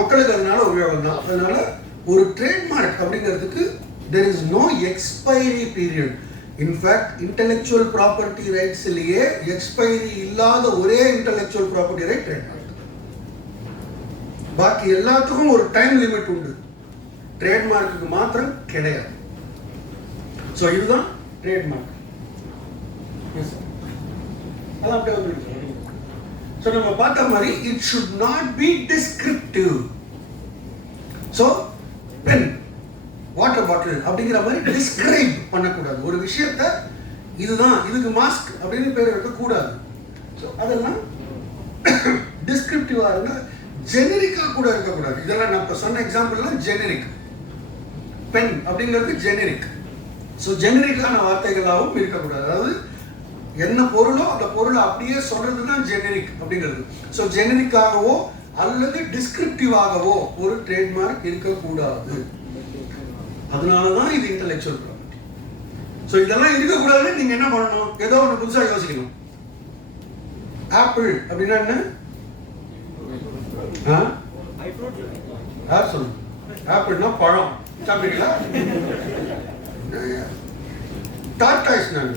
மக்களுக்கு அதனால உபயோகம் தான். அதனால ஒரு ட்ரேட்மார்க் அப்படிங்கிறதுக்கு there is no expiry period. In fact, intellectual property rights liye expiry இல்லாத ஒரே intellectual property right trademark. பாக்கி எல்லாத்துக்கும் ஒரு டைம் லிமிட் உண்டு, ட்ரேட்மார்க்குக்கு மாத்திரம் கிடையாது. ஸோ இதுதான் ட்ரேட்மார்க். அதான் அப்படியே வந்துருக்கு. ஸோ நம்ம பார்த்த மாதிரி it should not be descriptive. So pen, water bottle அப்படிங்கிற மாதிரி டிஸ்கிரைப் பண்ணக்கூடாது. ஒரு விஷயத்தை இதுதான், இதுக்கு மாஸ்க் அப்படின்னு பேர் வைக்கக்கூடாது. ஸோ அதெல்லாம் டிஸ்கிரிப்டிவாக இருந்தால் ஜெனரிக்காக கூட இருக்கக்கூடாது. இதெல்லாம் நான் இப்போ சொன்ன எக்ஸாம்பிள்லாம் ஜெனரிக். பென் அப்படிங்கிறது ஜெனரிக். ஸோ ஜெனரிக்கான வார்த்தைகளாகவும் இருக்கக்கூடாது. அதாவது என்ன பொருளோ அந்த பொருளை அப்படியே சொல்றது தான் ஜெனரிக் அப்படிங்கிறது. ஸோ ஜெனரிக்காகவோ அல்லது டிஸ்கிரிப்டிவாகவோ ஒரு ட்ரேட்மார்க் இருக்கக்கூடாது. அதனாலதான் இது இன்டெலெக்சுவல் ப்ராப்பர்ட்டி. ஸோ இதெல்லாம் இருக்கக்கூடாதுன்னு நீங்க என்ன பண்ணணும்? ஏதோ ஒன்று புதுசாக யோசிக்கணும். ஆப்பிள் அப்படின்னா என்ன? யார் சொல்லு? ஆப்பிள்னா பழம். சாப்பிட்டீங்களா? டார்டாய்ஸ் நான்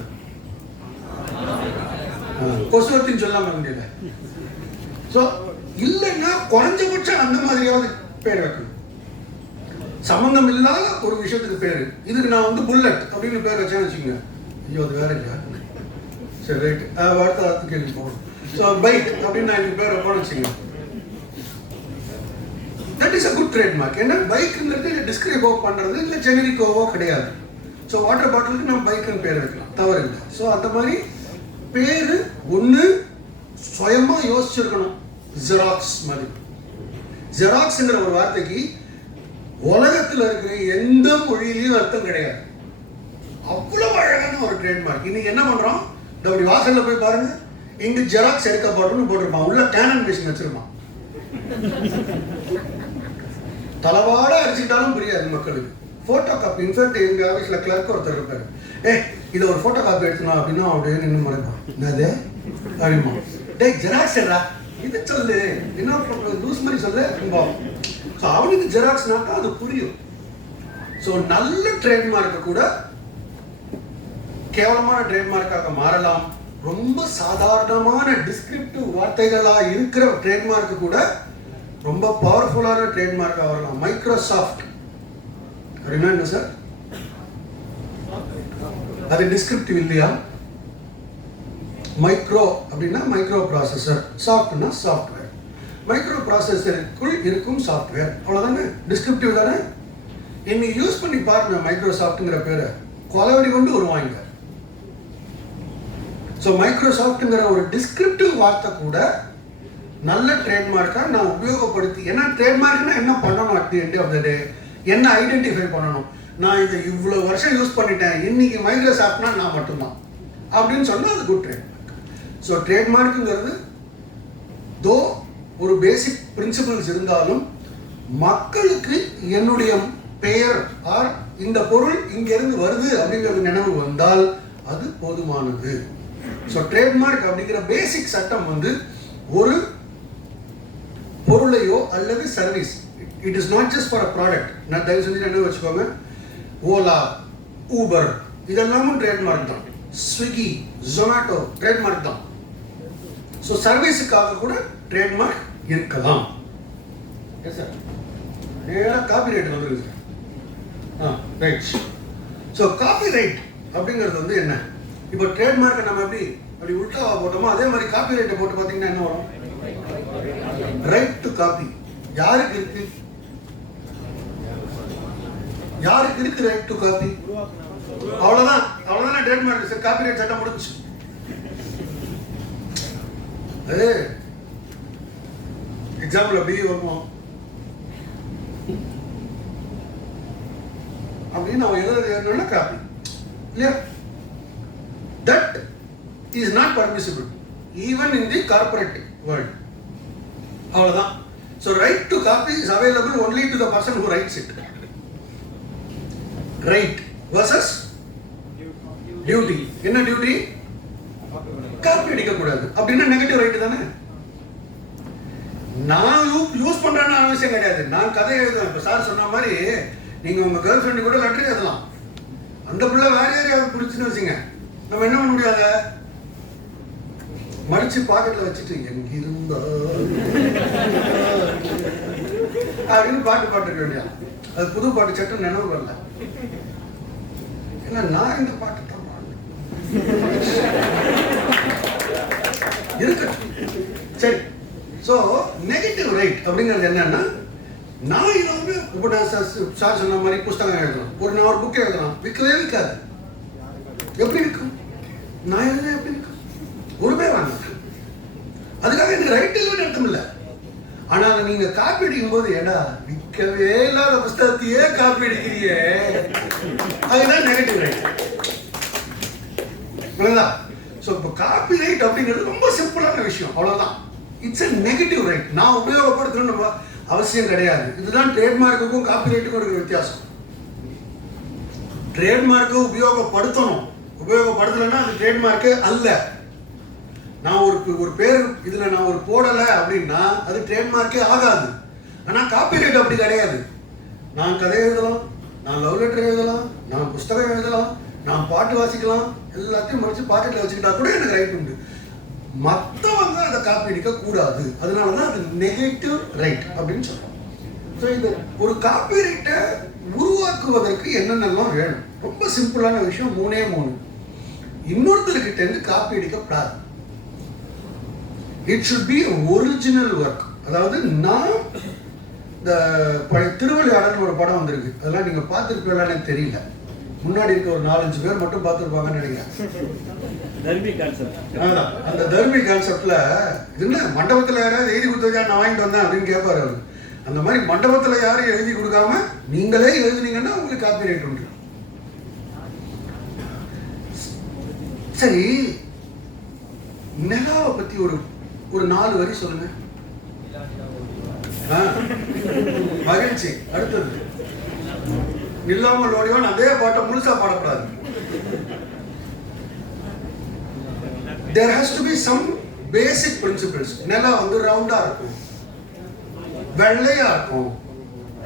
கொசுவத்தின்னு சொல்லாம முடியல. ஸோ இல்லைன்னா குறைஞ்சபட்சம் அந்த மாதிரியாவது பேர் வைக்கணும். சம்பந்தம் இல்லாத ஒரு விஷயத்துக்கு பேர். இதுக்கு நான் வந்து புல்லட் அப்படின்னு பேர் வச்சேன்னு வச்சுக்கோங்க. ஐயோ அது வேற இல்லையா, சரி ரைட், அடுத்த அடுத்த கேள்வி போகணும். ஸோ பைக் அப்படின்னு நான் எனக்கு பேர் வைப்போன்னு வச்சுக்கோங்க. That is a good trademark. ஏன்னா பைக்குங்கிறது டிஸ்கிரைபோ பண்ணுறது இல்லை ஜெனரிக்கோவோ கிடையாது. ஸோ வாட்டர் பாட்டிலுக்கு நம்ம பைக்குன்னு பேர் வைக்கலாம், தவறு இல்லை. ஸோ அந்த மாதிரி பேர் ஒன்று சுயமாக யோசிச்சிருக்கணும். ஜெராக்ஸ் மாதிரி. ஜெராக்ஸ்ங்கிற ஒரு வார்த்தைக்கு உலகத்தில் இருக்கிற எந்த மொழியிலையும் அர்த்தம் கிடையாது. அவ்வளவு அழகான ஒரு ட்ரேட்மார்க். இன்னைக்கு என்ன பண்றோம், அப்படி வாசல்ல போய் பாருங்க, இங்க ஜெராக்ஸ் எடுக்கப்படும் போட்டிருப்பான், உள்ள கேனன் மிஷின் வச்சிருப்பான். தலவாட அடிச்சுட்டாலும் புரியாது மக்களுக்கு. போட்டோ காப்பி, இன்ஃபேக்ட் எங்க ஆஃபீஸ்ல கிளர்க் ஒருத்தர் இருப்பாரு, இதை ஒரு போட்டோ காப்பி எடுத்துனா அப்படின்னா அப்படியே நின்று முறைப்பான். என்னது அப்படிமா, டேய் ஜெராக்ஸ் எடுறா, இது சொல்லு, என்ன லூஸ் மாதிரி சொல்லு. ஸோ அவனுக்கு ஜெராக்ஸ்னாக்கா அது புரியும். ஸோ நல்ல ட்ரேட்மார்க்கை கூட கேவலமான ட்ரேட்மார்க்காக மாறலாம். ரொம்ப சாதாரணமான டிஸ்கிரிப்டிவ் வார்த்தைகளா இருக்கிற ட்ரேட்மார்க்கு கூட ரொம்ப பவர்ஃபுல்லான ட்ரேட்மார்க்காக வரலாம். மைக்ரோசாஃப்ட் அப்படின்னா என்ன சார், அது டிஸ்கிரிப்டிவ் இல்லையா? மைக்ரோ அப்படின்னா மைக்ரோ ப்ராசஸர், சாஃப்ட்னா சாஃப்ட்வேர். மைக்ரோ ப்ராசஸருக்குள் இருக்கும் சாஃப்ட்வேர், அவ்வளோதானே, டிஸ்கிரிப்டிவ் தானே. இன்னைக்கு யூஸ் பண்ணி பாருங்க மைக்ரோசாஃப்ட்ங்கிற பேரை, கொலவடி கொண்டு வருவாங்க. ஸோ மைக்ரோசாஃப்ட்ங்கிற ஒரு டிஸ்கிரிப்டிவ் வார்த்தை கூட நல்ல ட்ரேட்மார்க்காக நான் உபயோகப்படுத்தி, ஏன்னா ட்ரேட்மார்க்னா என்ன பண்ணணும், at the end of the day என்ன ஐடென்டிஃபை பண்ணணும். நான் இதை இவ்வளோ வருஷம் யூஸ் பண்ணிட்டேன், இன்னைக்கு மைக்ரோசாஃப்ட்னா நான் மட்டும்தான் அப்படின்னு சொன்னால் அது குட் ட்ரேட்மார்க். ஸோ ட்ரேட்மார்க்குங்கிறது தோ ஒரு பேசிக் பிரின்சிபல்ஸ் இருந்தாலும் மக்களுக்கு என்னுடைய பெயர் ஆர் இந்த பொருள் இங்கிருந்து வருது அப்படிங்கிறது நினைவு வந்தால் அது போதுமானது. ஸோ ட்ரேட்மார்க் அப்படிங்கிற பேசிக் சட்டம் வந்து ஒரு பொருளையோ அல்லது service, it is not just for a product. நான் தயவு செஞ்சு என்ன வச்சுக்கோங்க, ஓலா, ஊபர் இதெல்லாமும் ட்ரேட்மார்க் தான். ஸ்விக்கி, ஜொமேட்டோ ட்ரேட்மார்க் தான். ஸோ சர்வீஸுக்காக கூட ட்ரேட்மார்க் இருக்கலாம். நேராக காப்பி ரைட் வந்துருக்கு sir. Right. So copyright அப்படிங்கிறது வந்து என்ன, இப்போ ட்ரேட்மார்க்கை நம்ம அப்படி உல்டாவா போட்டோமோ அதே மாதிரி காப்பி ரைட்டை போட்டு பார்த்தீங்கன்னா என்ன வரும், ரைட் டு காப்பி. யாருக்கு இருக்கு, யாருக்கு இருக்கு ரைட் டு காப்பி? அவ்வளவுதான், அவ்வளவுதான் ட்ரேட்மார்க் சார். காப்பி ரைட் சட்டம் முடிஞ்சு. அது எக்ஸாம்பிள் அப்படி வருவோம் அப்படின்னு அவன் எழுதுறது காப்பி இல்லையா? That is not permissible even in the corporate world. அவ்வளவுதான். So right to copy is available only to the person who writes it. Right versus duty. என்ன டியூட்டி? காப்பி அடிக்க கூடாது. அப்படின்னா நெகட்டிவ் ரைட் தானே. நான் யூஸ் பண்றேன்னு அவசியம் கிடையாது. நான் கதை எழுதுவேன். இப்போ சார் சொன்ன மாதிரி நீங்க உங்க கேர்ள் ஃப்ரெண்டு கூட லெட்டர் எழுதலாம். அந்த பிள்ளை வேற யாரையாவது பிடிச்சுன்னு வச்சுங்க, நம்ம என்ன பண்ண முடியாது, மடிச்சு பாக்கெட்ல வச்சுட்டு எங்கிருந்தா அப்படின்னு பாட்டு வேண்டியா. அது புது பாட்டு சட்டம் நினைவு வரல. ஏன்னா நான் இந்த பாட்டு தான் இருக்கு. சரி. ஸோ நெகட்டிவ் ரைட் அப்படிங்கிறது என்னன்னா, நான் இதை வந்து இப்போ நான் சார் சொன்ன மாதிரி புஸ்தகம் எழுதலாம், நான் ஒரு புக் எழுதலாம், விற்கவே விற்காது. எப்படி இருக்கும்? நான் எழுத எப்படி இருக்கும்? ஒரு பேர் வாங்க. அதுக்காக எனக்கு ரைட் இல்லைன்னு அர்த்தம் இல்லை. ஆனால் நீங்க காப்பி அடிக்கும் போது ஏடா விற்கவே இல்லாத புஸ்தகத்தையே காப்பி அடிக்கிறியே, அதுதான் நெகட்டிவ் ரைட். ஸோ இப்போ காப்பி ரைட் அப்படிங்கிறது ரொம்ப சிம்பிளான விஷயம், அவ்வளோதான். It's a negative right. நான் உபயோகப்படுத்தணும்னு அவசியம் கிடையாது. இதுதான் ட்ரேட்மார்க்குக்கும் காப்பி ரைட்டுக்கும் இருக்கிற வித்தியாசம். ட்ரேட்மார்க்கை உபயோகப்படுத்தணும், உபயோகப்படுத்தலைன்னா அது ட்ரேட்மார்க்கே அல்ல. நான் ஒரு பேர் இதுல நான் ஒரு போடலை அப்படின்னா அது ட்ரேட்மார்க்கே ஆகாது. ஆனால் காப்பி ரைட் அப்படி கிடையாது. நான் கதை எழுதலாம், நான் லவ் லெட்டர் எழுதலாம், நான் புஸ்தகம் எழுதலாம், நான் பாட்டு வாசிக்கலாம், எல்லாத்தையும் முடிச்சு பாக்கெட்ல வச்சுக்கிட்டா கூட எனக்கு ரைட் உண்டு. மற்றவங்க அதை காப்பி அடிக்க கூடாது. அதனாலதான் அது நெகட்டிவ் ரைட் அப்படின்னு சொல்றோம். ஸோ இந்த ஒரு காப்பி ரைட்டை உருவாக்குவதற்கு என்னென்னலாம் வேணும்? ரொம்ப சிம்பிளான விஷயம், 3 இன்னொருத்தர்கிட்ட இருந்து காப்பி அடிக்கப்படாது. It should be original work. அதாவது நான் இந்த திருவிளையாடல் ஒரு படம் வந்திருக்கு, அதெல்லாம் நீங்க பார்த்துருப்பீங்களான்னு தெரியல. முன்னாடி இருக்க ஒரு 4-5 பேர் மட்டும் பார்த்துருப்பாங்கன்னு நினைக்கிறேன். அந்த தர்மி கான்செப்ட்ல என்ன மண்டபத்தில் யாராவது எழுதி கொடுத்ததா நான் வாங்கிட்டு வந்தேன் அப்படின்னு கேட்பாரு அவரு. அந்த மாதிரி மண்டபத்தில் யாரும் எழுதி கொடுக்காம நீங்களே எழுதுனீங்கன்னா உங்களுக்கு காப்பி ரைட் உண்டு. சரி, நிலாவை பத்தி ஒரு 4 வரி சொல்லுங்க. மகிழ்ச்சி. அடுத்தது நில்லாமல் ஓடிவான். அதே பாட்டை முழுசா பாடக்கூடாது. There has to be some basic principles. நிலா வந்து ரவுண்டா இருக்கும், வெள்ளையா இருக்கும்,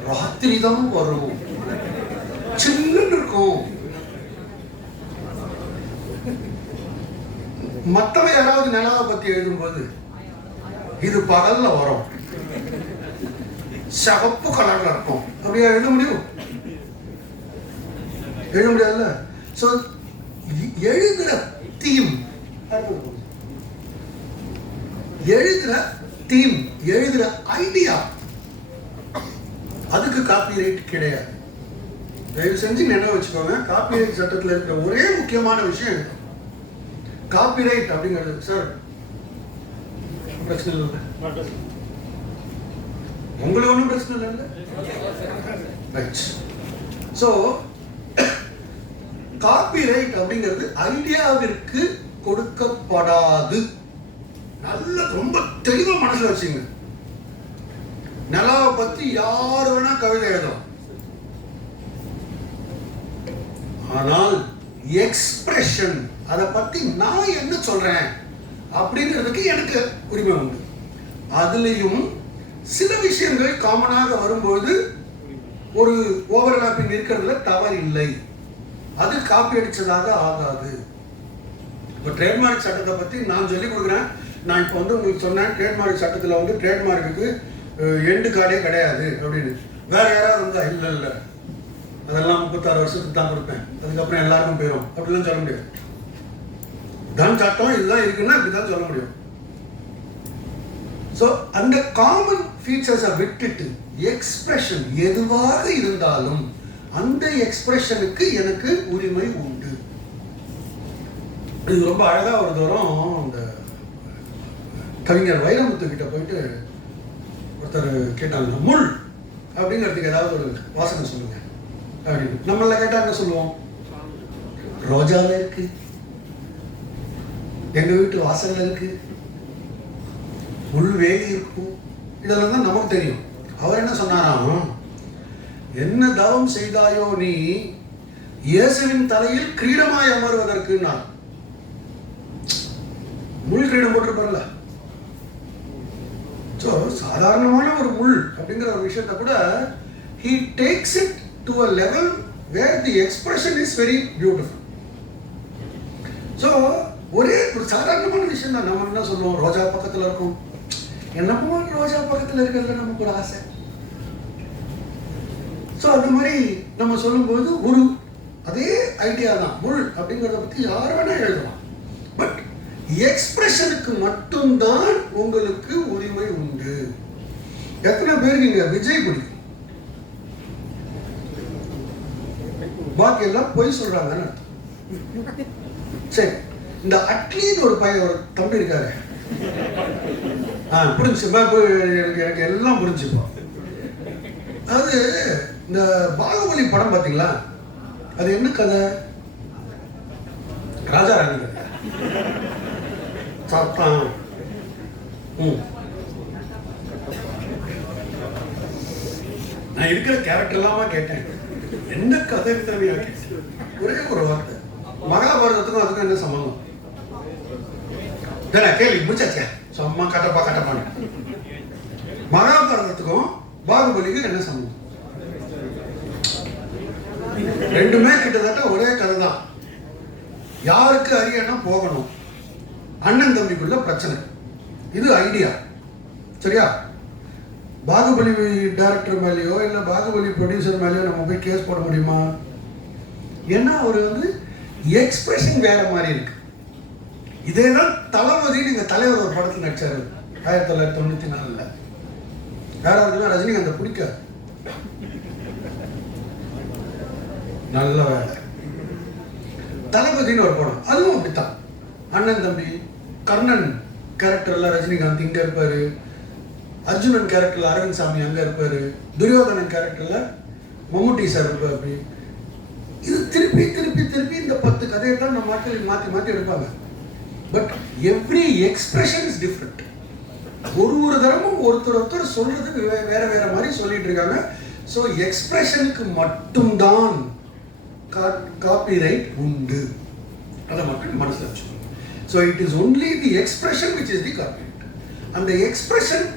ராத்திரி தான் வரும், சில்லுன்னு இருக்கும். மற்றவ யாராவது நிலாவை பத்தி எழுதும்போது இது பகல்ல வரும், சிவப்பு கலர்ல இருக்கும், அப்படியா எழுத முடியும்? எழுத முடியாதுல்ல. சோ எழுதுற தீம், எழுதுற தீம், எழுதுற ஐடியா, அதுக்கு காப்பி ரைட் கிடையாது. தயவு செஞ்சு நினைவு வச்சுக்கோங்க. காப்பி ரைட் சட்டத்தில் இருக்கிற ஒரே முக்கியமான விஷயம் காப்பி ரைட் அப்படிங்கிறது. சார் பிரச்சனை இல்லை, உங்களுக்கு ஒன்றும் பிரச்சனை இல்லை. ரைட். ஸோ காப்பி ரைட் அப்படிங்கிறது ஐடியாவிற்கு கொடுக்கப்படாது. நல்ல ரொம்ப தெளிவா மனசுல வச்சுங்க. நிலாவை பத்தி யார் வேணா கவிதை எழுதலாம், ஆனால் எக்ஸ்பிரஷன், அதை பத்தி நான் என்ன சொல்றேன் அப்படிங்கிறதுக்கு எனக்கு உரிமை உண்டு. அதுலயும் சில விஷயங்கள் காமனாக வரும்போது ஒரு ஓவர்லாப்பிங் இருக்கிறதுல தவறு இல்லை, அது காப்பி அடிச்சதாக ஆகாது. இப்போ ட்ரேட்மார்க் சட்டத்தை பத்தி நான் சொல்லிக் கொடுக்குறேன். நான் இப்போ வந்து உங்களுக்கு சொன்னேன், ட்ரேட்மார்க் சட்டத்தில் வந்து ட்ரேட்மார்க்குக்கு எண்டு கார்டே கிடையாது அப்படின்னு. வேற யாராவது இருந்தா இல்லை இல்லை அதெல்லாம் 36 வருஷத்துக்கு தான் கொடுப்பேன், அதுக்கப்புறம் எல்லாருக்கும் போயிடும் அப்படிலாம் சொல்ல முடியாது. தான் சட்டம் இதுதான் இருக்குன்னா இப்படிதான் சொல்ல முடியும். ஸோ அந்த காமன் ஃபீச்சர்ஸை விட்டுட்டு எக்ஸ்பிரஷன் எதுவாக இருந்தாலும் அந்த எக்ஸ்பிரஷனுக்கு எனக்கு உரிமை உண்டு. இது ரொம்ப அழகா ஒரு தூரம் இந்த கவிஞர் வைரமுத்து கிட்ட போயிட்டு ஒருத்தர் கேட்டாங்க, முள் அப்படிங்கிறதுக்கு ஏதாவது ஒரு வாசனை சொல்லுங்க அப்படின்னு. நம்மள கேட்டா என்ன சொல்லுவோம்? ரோஜால இருக்கு, எங்க வீட்டு வாசல்ல இருக்கு, முள் வேலி இருக்கும், இதெல்லாம் தான் நமக்கு தெரியும். அவர் என்ன சொன்னாராம், என்ன தவம் செய்தாயோ நீ இயேசுவின் தலையில் கிரீடமாய் அமர்வதற்கு. நான் முள் கிரீடம் போட்டிருப்பார்ல. ஸோ சாதாரணமான ஒரு முள் அப்படிங்கிற ஒரு விஷயத்தை கூட he takes it to a level where the expression is very beautiful. So ஒரே ஒரு சாதாரணமான விஷயம் தான். நம்ம என்ன சொல்லுவோம், ரோஜா பக்கத்தில் இருக்கும், என்னமோ ரோஜா பக்கத்தில் இருக்கிறதுல நமக்கு ஒரு ஆசை. ஸோ அந்த மாதிரி நம்ம சொல்லும்போது ஒரு அதே ஐடியா தான். முள் அப்படிங்கிறத பற்றி யார் வேணா எழுதலாம், பட் எக்ஸ்பிரஷனுக்கு மட்டும்தான் உங்களுக்கு உரிமை உண்டு. எத்தனை பேருக்கு இங்க விஜய் பிடிக்கும்? பாக்கி எல்லாம் பொய் சொல்றாங்கன்னு அர்த்தம். சரி, இந்த அட்லின்னு ஒரு பையன், ஒரு தம்பி இருக்காரு, புரிஞ்சு எனக்கு எல்லாம் புரிஞ்சுப்போம். அது இந்த பாகுபலி படம் பார்த்தீங்களா? அது என்ன கதை? ராஜா ராணி கதை. சத்தம். நான் இருக்கிற கேரக்டர் எல்லாமா கேட்டேன், என்ன கதை தனியா? ஒரே ஒரு வார்த்தை, மகாபாரதத்துக்கும் அதுக்கும் என்ன சம்பந்தம்? கேள்வி முடிச்சாச்சே, சும்மா கட்டப்பான்னு. மகாபாரதத்துக்கும் பாகுபலிக்கும் என்ன சம்பந்தம்? ரெண்டுமே கிட்டத்தட்ட ஒரே கதை தான். யாருக்கு அரியணா போகணும், அண்ணன் தம்பிக்குள்ள பிரச்சனை, இது ஐடியா. சரியா? பாகுபலி டைரக்டர் மேலேயோ இல்லை பாகுபலி ப்ரொடியூசர் மேலேயோ நம்ம போய் கேஸ் போட முடியுமா? ஏன்னா அவர் எக்ஸ்பிரஷன் வேற மாதிரி இருக்கு. இதே தான் தளபதி நீங்க தலைவர் ஒரு படத்தில் நடிச்சாரு 1994. யாராவதுலாம் ரஜினிகாந்த் பிடிக்காது. நல்ல வேலை. தளபதினு ஒரு படம், அதுவும் அப்படித்தான். அண்ணன் தம்பி கர்ணன் கேரக்டர்ல ரஜினிகாந்த் இங்க இருப்பாரு, அர்ஜுனன் கேரக்டர்ல அரவிந்த் சாமி அங்க இருப்பாரு, துரியோதனன் கேரக்டர்ல மம்முட்டி சார் இருப்பாரு. அப்படி இது திருப்பி திருப்பி திருப்பி இந்த 10 கதையை தான் நம்ம மக்கள் மாற்றி மாற்றி எடுப்பாங்க. But every expression is different. ஒரு தரமும் ஒருத்தர் சொல்றதுக்கு வேற வேற மாதிரி சொல்லிட்டு இருக்காங்க. ஸோ எக்ஸ்பிரஷனுக்கு மட்டும்தான் காப்பிரைட் உண்டு. அதை மட்டும் மனசில் வச்சுக்கோங்க. So it is only the expression which is the copyright. அந்த எக்ஸ்பிரஷன்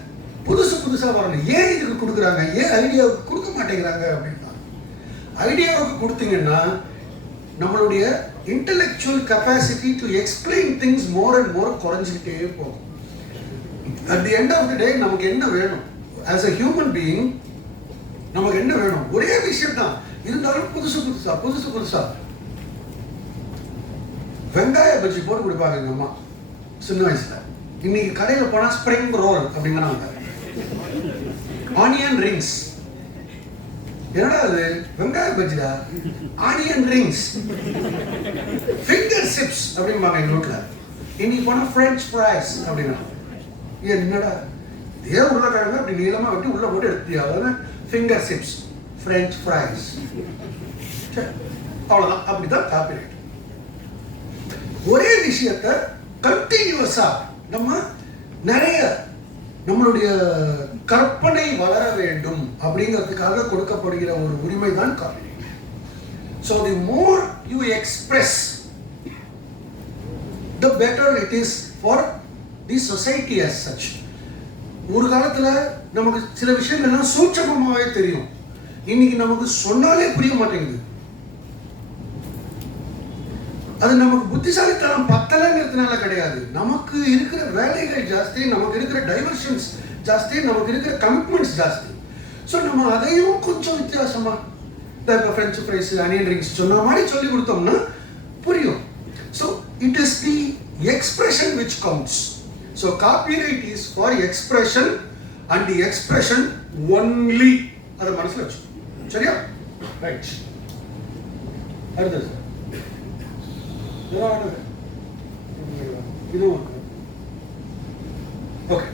புதுசாக வரணும். ஏன் இதுக்கு கொடுக்குறாங்க, ஏன் ஐடியாவுக்கு கொடுக்க மாட்டேங்கிறாங்க அப்படின்னா, ஐடியாவுக்கு கொடுத்தீங்கன்னா நம்மளுடைய intellectual capacity to explain things more and more குறைஞ்சிக்கிட்டே போகும். At the end of the day நமக்கு என்ன வேணும், ஆஸ் அ ஹியூமன் பீயிங் நமக்கு என்ன வேணும்? ஒரே விஷயம் தான், இருந்தாலும் புதுசா வெங்காய பஜ்ஜி போட்டு கொடுப்பாங்க எங்க அம்மா சின்ன வயசுல. இன்னைக்கு கடையில் போனா ஸ்ப்ரிங் ரோல் அப்படிங்கிறாங்க, ஆனியன் ரிங்ஸ். என்னடா அது? வெங்காய பஜ்ஜிடா, ஆனியன் ரிங்ஸ், ஃபிங்கர் சிப்ஸ் அப்படிம்பாங்க எங்க வீட்டுல. இன்னைக்கு போனா ஃப்ரெஞ்ச் ஃப்ரைஸ் அப்படின்னா, என்னடா இதே உருளைக்கிழங்கு அப்படி நீளமா வெட்டி உள்ள போட்டு எடுத்தியா, ஃபிங்கர் சிப்ஸ், ஃப்ரெஞ்ச் ஃப்ரைஸ். அவ்வளவுதான். அப்படிதான் காப்பிரைட். ஒரே விஷயத்த கண்டினியூஸா நம்ம நிறைய நம்மளுடைய கற்பனை வளர வேண்டும் அப்படிங்கிறதுக்காக கொடுக்கப்படுகிற ஒரு உரிமை தான் copyright. So the more you express, the better it is for the society as such. ஒரு காலத்துல நமக்கு சில விஷயங்கள்லாம் சூட்சமமாவே தெரியும், இன்னைக்கு நமக்கு சொன்னாலே புரிய மாட்டேங்குது. அது நமக்கு புத்திசாலித்தனம் பத்தலைங்கிறதுனால கிடையாது, நமக்கு இருக்கிற வேலைகள் ஜாஸ்தி, நமக்கு இருக்கிற டைவர்ஷன்ஸ் ஜாஸ்தி, நமக்கு இருக்கிற கமிட்மெண்ட்ஸ் ஜாஸ்தி. ஸோ நம்ம அதையும் கொஞ்சம் வித்தியாசமா இப்போ ஃப்ரெஞ்ச் ஃப்ரைஸ், ஆனியன் ரிங்ஸ் சொன்ன மாதிரி சொல்லி கொடுத்தோம்னா புரியும். So it is the expression which counts. So copyright is for expression and the expression only. அதை மனசில் வச்சு சரியா? ரைட். அடுத்தது இதுவும் ஓகே.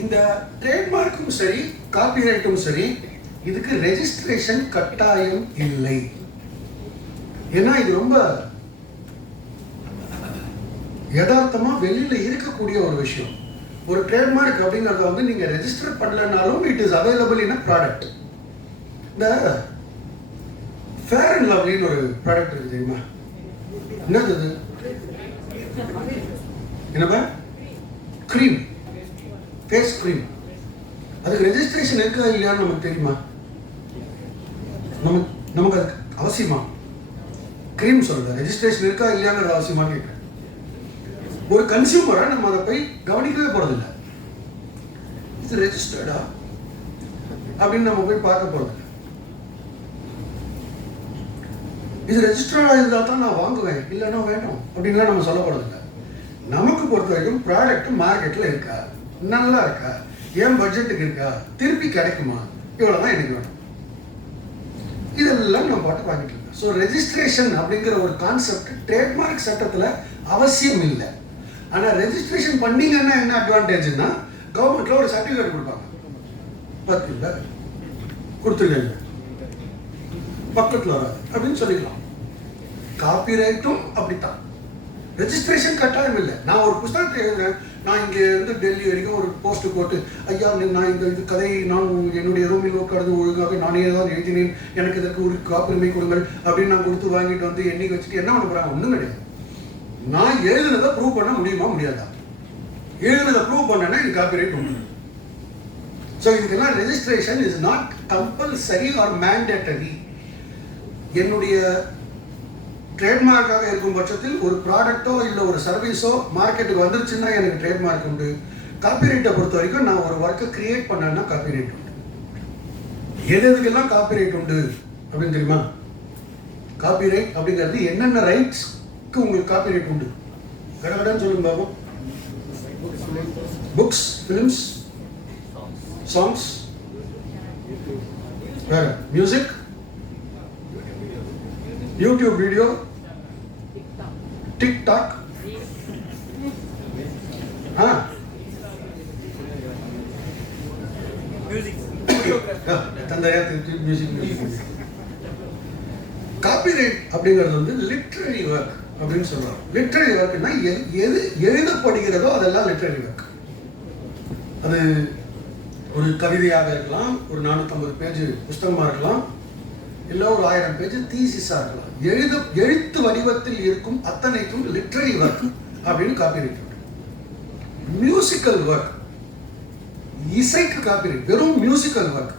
இந்த ட்ரேட்மார்க்கும் சரி காப்பிரைட்டும் சரி, இதுக்கு ரெஜிஸ்ட்ரேஷன் கட்டாயம் இல்லை. ஏன்னா இது ரொம்ப யதார்த்தமா வெளியில இருக்கக்கூடிய ஒரு விஷயம். ஒரு ட்ரேட்மார்க் அப்படிங்கறத நீங்க ரெஜிஸ்டர் பண்ணலனாலும் it is available in a product. இந்த ஃபேர் அண்ட் லவ்லின்னு ஒரு ப்ராடக்ட் இருக்கு தெரியுமா? என்னது அது? என்னப்பா? Cream, face cream. அதுக்கு ரெஜிஸ்ட்ரேஷன் இருக்கா இல்லையான்னு நமக்கு தெரியுமா? நமக்கு அதுக்கு அவசியமா? கிரீம் சொல்றது ரெஜிஸ்ட்ரேஷன் இருக்கா இல்லையாங்கிறது அவசியமா கேட்கிறேன். ஒரு கன்சியூமரா நம்ம அதை போய் கவனிக்கவே போறதில்லை. இது ரெஜிஸ்டர்டா அப்படின்னு நம்ம போய் பார்க்க போறதில்லை. இது ரெஜிஸ்டர்டா இருந்தா தான் நான் வாங்குவேன், இல்லைன்னா வேண்டாம் அப்படின்லாம் நம்ம சொல்ல போறதில்லை. நமக்கு பொறுத்த வரைக்கும் ப்ராடக்ட் மார்க்கெட்ல இருக்கா, நல்லா இருக்கா, என் பட்ஜெட்டுக்கு இருக்கா, திருப்பி கிடைக்குமா, இவ்வளவுதான் எனக்கு வேணும். இதெல்லாம் நம்ம பாட்டு வாங்கிட்டு இருக்கோம். ஸோ ரெஜிஸ்ட்ரேஷன் அப்படிங்கிற ஒரு கான்செப்ட் ட்ரேட்மார்க் சட்டத்தில் அவசியம் இல்லை. ஆனால் ரெஜிஸ்ட்ரேஷன் பண்ணீங்கன்னா என்ன அட்வான்டேஜ்னா, கவர்மெண்ட்ல ஒரு சர்டிஃபிகேட் கொடுப்பாங்க, 10 இல்லை கொடுத்துருக்கீங்க பக்கத்தில் வராது அப்படின்னு சொல்லிக்கலாம். காப்பிரைட்டும் அப்படித்தான், ரெஜிஸ்ட்ரேஷன் கட்டாயம் இல்லை. நான் ஒரு புத்தகத்தை எழுதுறேன், நான் இங்கே இருந்து டெல்லி வரைக்கும் ஒரு போஸ்ட் போட்டு, ஐயா நான் இந்த இது கதையை நான் என்னுடைய ரூமில் உட்கார்ந்து ஒழுங்காக நானே தான் எழுதினேன், எனக்கு இதற்கு ஒரு காப்புரிமை கொடுங்கள் அப்படின்னு நான் கொடுத்து வாங்கிட்டு வந்து எண்ணி வச்சுட்டு என்ன பண்ண போறாங்க? ஒன்றும் கிடையாது. நான் எழுதுனதை ப்ரூவ் பண்ண முடியுமா முடியாதா? எழுதுனதை ப்ரூவ் பண்ணனா எனக்கு காப்பிரைட் உண்டு. ஸோ இதுக்கெல்லாம் registration is not compulsory or mandatory. என்னுடைய ட்ரேட்மார்க்காக இருக்கும் பட்சத்தில் ஒரு ப்ராடக்டோ இல்லை ஒரு சர்வீஸோ மார்க்கெட்டுக்கு வந்துருச்சுன்னா எனக்கு ட்ரேட்மார்க் உண்டு. காப்பிரைட்டை பொறுத்த வரைக்கும் நான் ஒரு ஒர்க்கை கிரியேட் பண்ணேன்னா காப்பிரைட் உண்டு. எதுக்கெல்லாம் காப்பிரைட் உண்டு அப்படின்னு தெரியுமா? காப்பிரைட் அப்படிங்கிறது என்னென்ன ரைட்ஸ்க்கு உங்களுக்கு காப்பிரைட் உண்டு கடகடன்னு சொல்லுங்க பாபு. புக்ஸ், ஃபிலிம்ஸ், சாங்ஸ், வேற music, YouTube video, TikTok, copyright அப்படிங்கிறது வந்து லிட்ரரி ஒர்க் அப்படின்னு சொல்றாங்க. லிட்ரரி ஒர்க்னா எது எழுதப்படுகிறதோ அதெல்லாம் லிட்ரரி ஒர்க். அது ஒரு கவிதையாக இருக்கலாம், ஒரு 450 பேஜ் புஸ்தகமாக இருக்கலாம், இல்லை ஒரு 1000 பேஜ் தீசிஸாக இருக்கலாம். எழுத்து வடிவத்தில் இருக்கும் அத்தனைக்கும் லிட்ரரி ஒர்க் அப்படின்னு காப்பிரைட். மியூசிக்கல் ஒர்க், இசைக்கு காப்பிரைட், வெறும் மியூசிக்கல் ஒர்க்.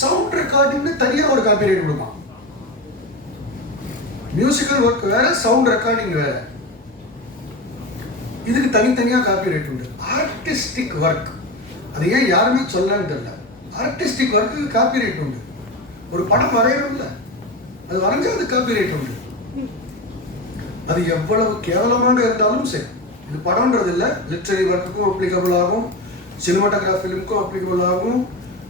சவுண்ட் ரெக்கார்டிங்னு தனியாக ஒரு காப்பிரைட் கொடுப்பான். மியூசிக்கல் ஒர்க் வேற, சவுண்ட் ரெக்கார்டிங் வேற. இதுக்கு தனித்தனியாக காப்பிரைட் உண்டு. ஆர்டிஸ்டிக் ஒர்க், அது ஏன் யாருமே சொல்லன்னு தெரியல. ஆர்டிஸ்டிக் ஒர்க்கு காப்பிரைட் உண்டு. ஒரு படம் வரையணும்ல, அது வரைஞ்சா அது காப்பிரைட் உண்டு. அது எவ்வளவு கேவலமாக இருந்தாலும் சரி. இது படம்ன்றது இல்லை, லிட்ரரி ஒர்க்குக்கும் அப்ளிகபிள் ஆகும், சினிமாட்டோகிராஃபி ஃபிலிமுக்கும் அப்ளிகபிள் ஆகும்,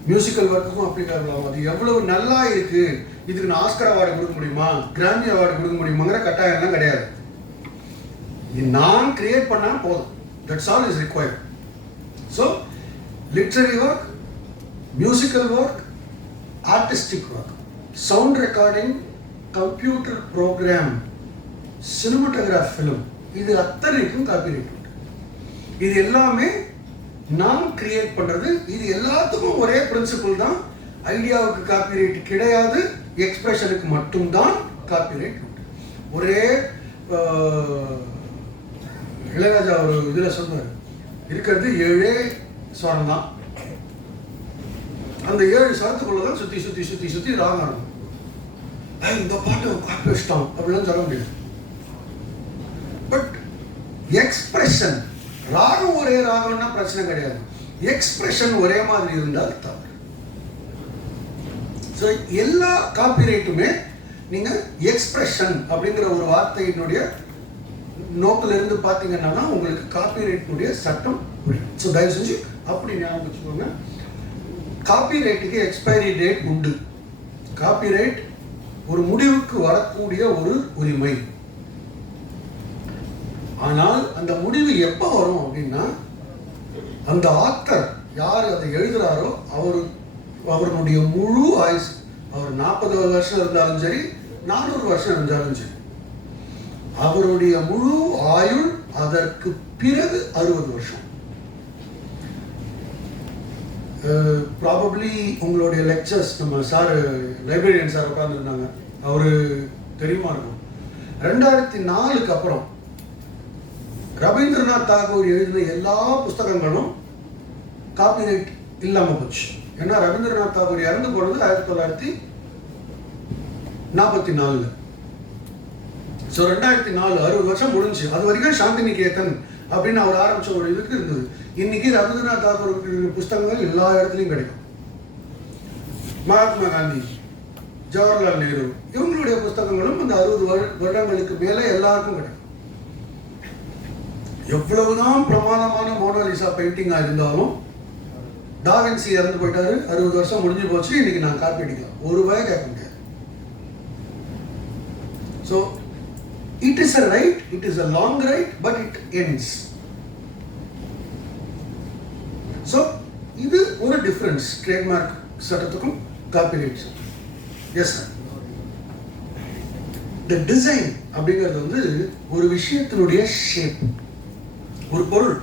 மியூசிக்கல் ஒர்க்குக்கும் அப்ளிகபிள் ஆகும். அது எவ்வளவு நல்லா இருக்கு, இதுக்கு நான் ஆஸ்கர் அவார்டு கொடுக்க முடியுமா, கிராமி அவார்டு கொடுக்க முடியுமாங்கிற கட்டாயம்லாம் கிடையாது. இது நான் கிரியேட் பண்ணா போதும். That's all is required. So literary work, musical work, artistic work, sound recording, computer program, cinematography film, இது அத்தனைக்கும் காப்பிரைட் உண்டு. இது எல்லாமே நான் கிரியேட் பண்றது. இது எல்லாத்துக்கும் ஒரே பிரின்சிபிள் தான். ஐடியாவுக்கு காப்பிரைட் கிடையாது, எக்ஸ்பிரஷனுக்கு மட்டும்தான் காப்பிரைட் உண்டு. ஒரே இளையராஜா ஒரு இதில் சொன்னார், இருக்கிறது 7 ஸ்வரம் தான். அந்த 7 ஸ்வரத்துக்குள்ள தான் சுற்றி சுற்றி சுற்றி சுற்றி ராகம் இருக்கும். இந்த பாட்டை காப்பி வச்சிட்டோம் அப்படிலாம் சொல்ல முடியாது. பட் எக்ஸ்பிரஷன், ராகம் ஒரே ராகம்னா பிரச்சனை கிடையாது, எக்ஸ்பிரஷன் ஒரே மாதிரி இருந்தால் தவறு. ஸோ எல்லா காப்பிரைட்டுமே நீங்க எக்ஸ்பிரஷன் அப்படிங்கிற ஒரு வார்த்தையினுடைய நோக்கில இருந்து பார்த்தீங்கன்னா உங்களுக்கு காப்பிரைட்டினுடைய சட்டம் புரியும். ஸோ தயவு செஞ்சு அப்படி ஞாபகம் வச்சுக்கோங்க. காப்பிரைட்டுக்கு எக்ஸ்பைரி டேட் உண்டு. காப்பிரைட் ஒரு முடிவுக்கு வரக்கூடிய ஒரு உரிமை. ஆனால் அந்த முடிவு எப்போ வரும் அப்படின்னா, அந்த ஆத்தர் யார் அதை எழுதுறாரோ அவருடைய முழு ஆயுசு, அவர் 40 வருஷம் இருந்தாலும் சரி, 400 வருஷம் இருந்தாலும் சரி, அவருடைய முழு ஆயுள், அதற்கு பிறகு 60 வருஷம். ப்ராபப்ளி உங்களுடைய லெக்சர்ஸ், நம்ம சார் லைப்ரரியன் சார் உட்காந்துருந்தாங்க, அவரு தெரியுமா இருக்கும். 2004க்கு அப்புறம் ரவீந்திரநாத் தாகூர் எழுதின எல்லா புஸ்தகங்களும் காப்பிரைட் இல்லாமல் போச்சு. ஏன்னா ரவீந்திரநாத் தாகூர் இறந்து போனது 1944. ஸோ 2004, 60 வருஷம் முடிஞ்சு. அது வரைக்கும் சாந்திநிகேதன் அப்படின்னு அவர் ஆரம்பிச்ச ஒரு இதுக்கு இருந்தது. இன்னைக்கு ரவீந்திரநாத் தாகூர் புஸ்தகங்கள் எல்லா இடத்துலையும் கிடைக்கும். மகாத்மா காந்தி, ஜவஹர்லால் நேரு, இவங்களுடைய புஸ்தகங்களும் இந்த 60 வருடங்களுக்கு மேலே எல்லாருக்கும் கிடைக்கும். எவ்வளவுதான் பிரமாதமான மோனாலிசா பெயிண்டிங்கா இருந்தாலும், டாவின்சி இறந்து போயிட்டாரு, 60 வருஷம் முடிஞ்சு போச்சு, இன்னைக்கு நான் காப்பி அடிக்கலாம், ஒரு ரூபாய் கேட்க முடியாது. So it is a right, it is a long right, but it ends. ஸோ இது ஒரு டிஃபரன்ஸ் ட்ரேட்மார்க் சட்டத்துக்கும் copyright. Yes sir. The design அப்படிங்கிறது வந்து ஒரு விஷயத்தினுடைய ஷேப். ஒரு பொருள்,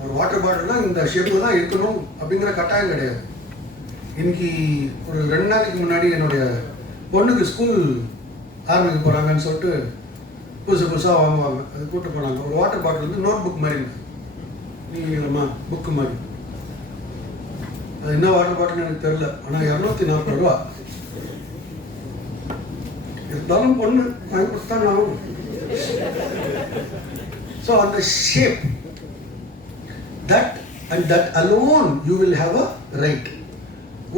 ஒரு வாட்டர் பாட்டில் தான் இந்த ஷேப்பில் தான் இருக்கணும் அப்படிங்கிற கட்டாயம் கிடையாது. இன்னைக்கு ஒரு 2 நாளைக்கு முன்னாடி என்னுடைய பொண்ணுக்கு ஸ்கூல் ஆரம்பிக்க போகிறாங்கன்னு சொல்லிட்டு புதுசாக வாங்குவாங்க, அது கூப்பிட்டு போனாங்க. ஒரு வாட்டர் பாட்டில் வந்து நோட் புக் மாதிரி இருந்தது, நீங்களம்மா புக்கு மாதிரி. அது என்ன வாட்டர் பாட்டில்னு எனக்கு தெரியல, ஆனால் 240 ரூபா. இருந்தாலும் பொண்ணு வாங்கி கொடுத்தான் ஆகும். ஸோ அந்த shape, that and that alone you will have a right.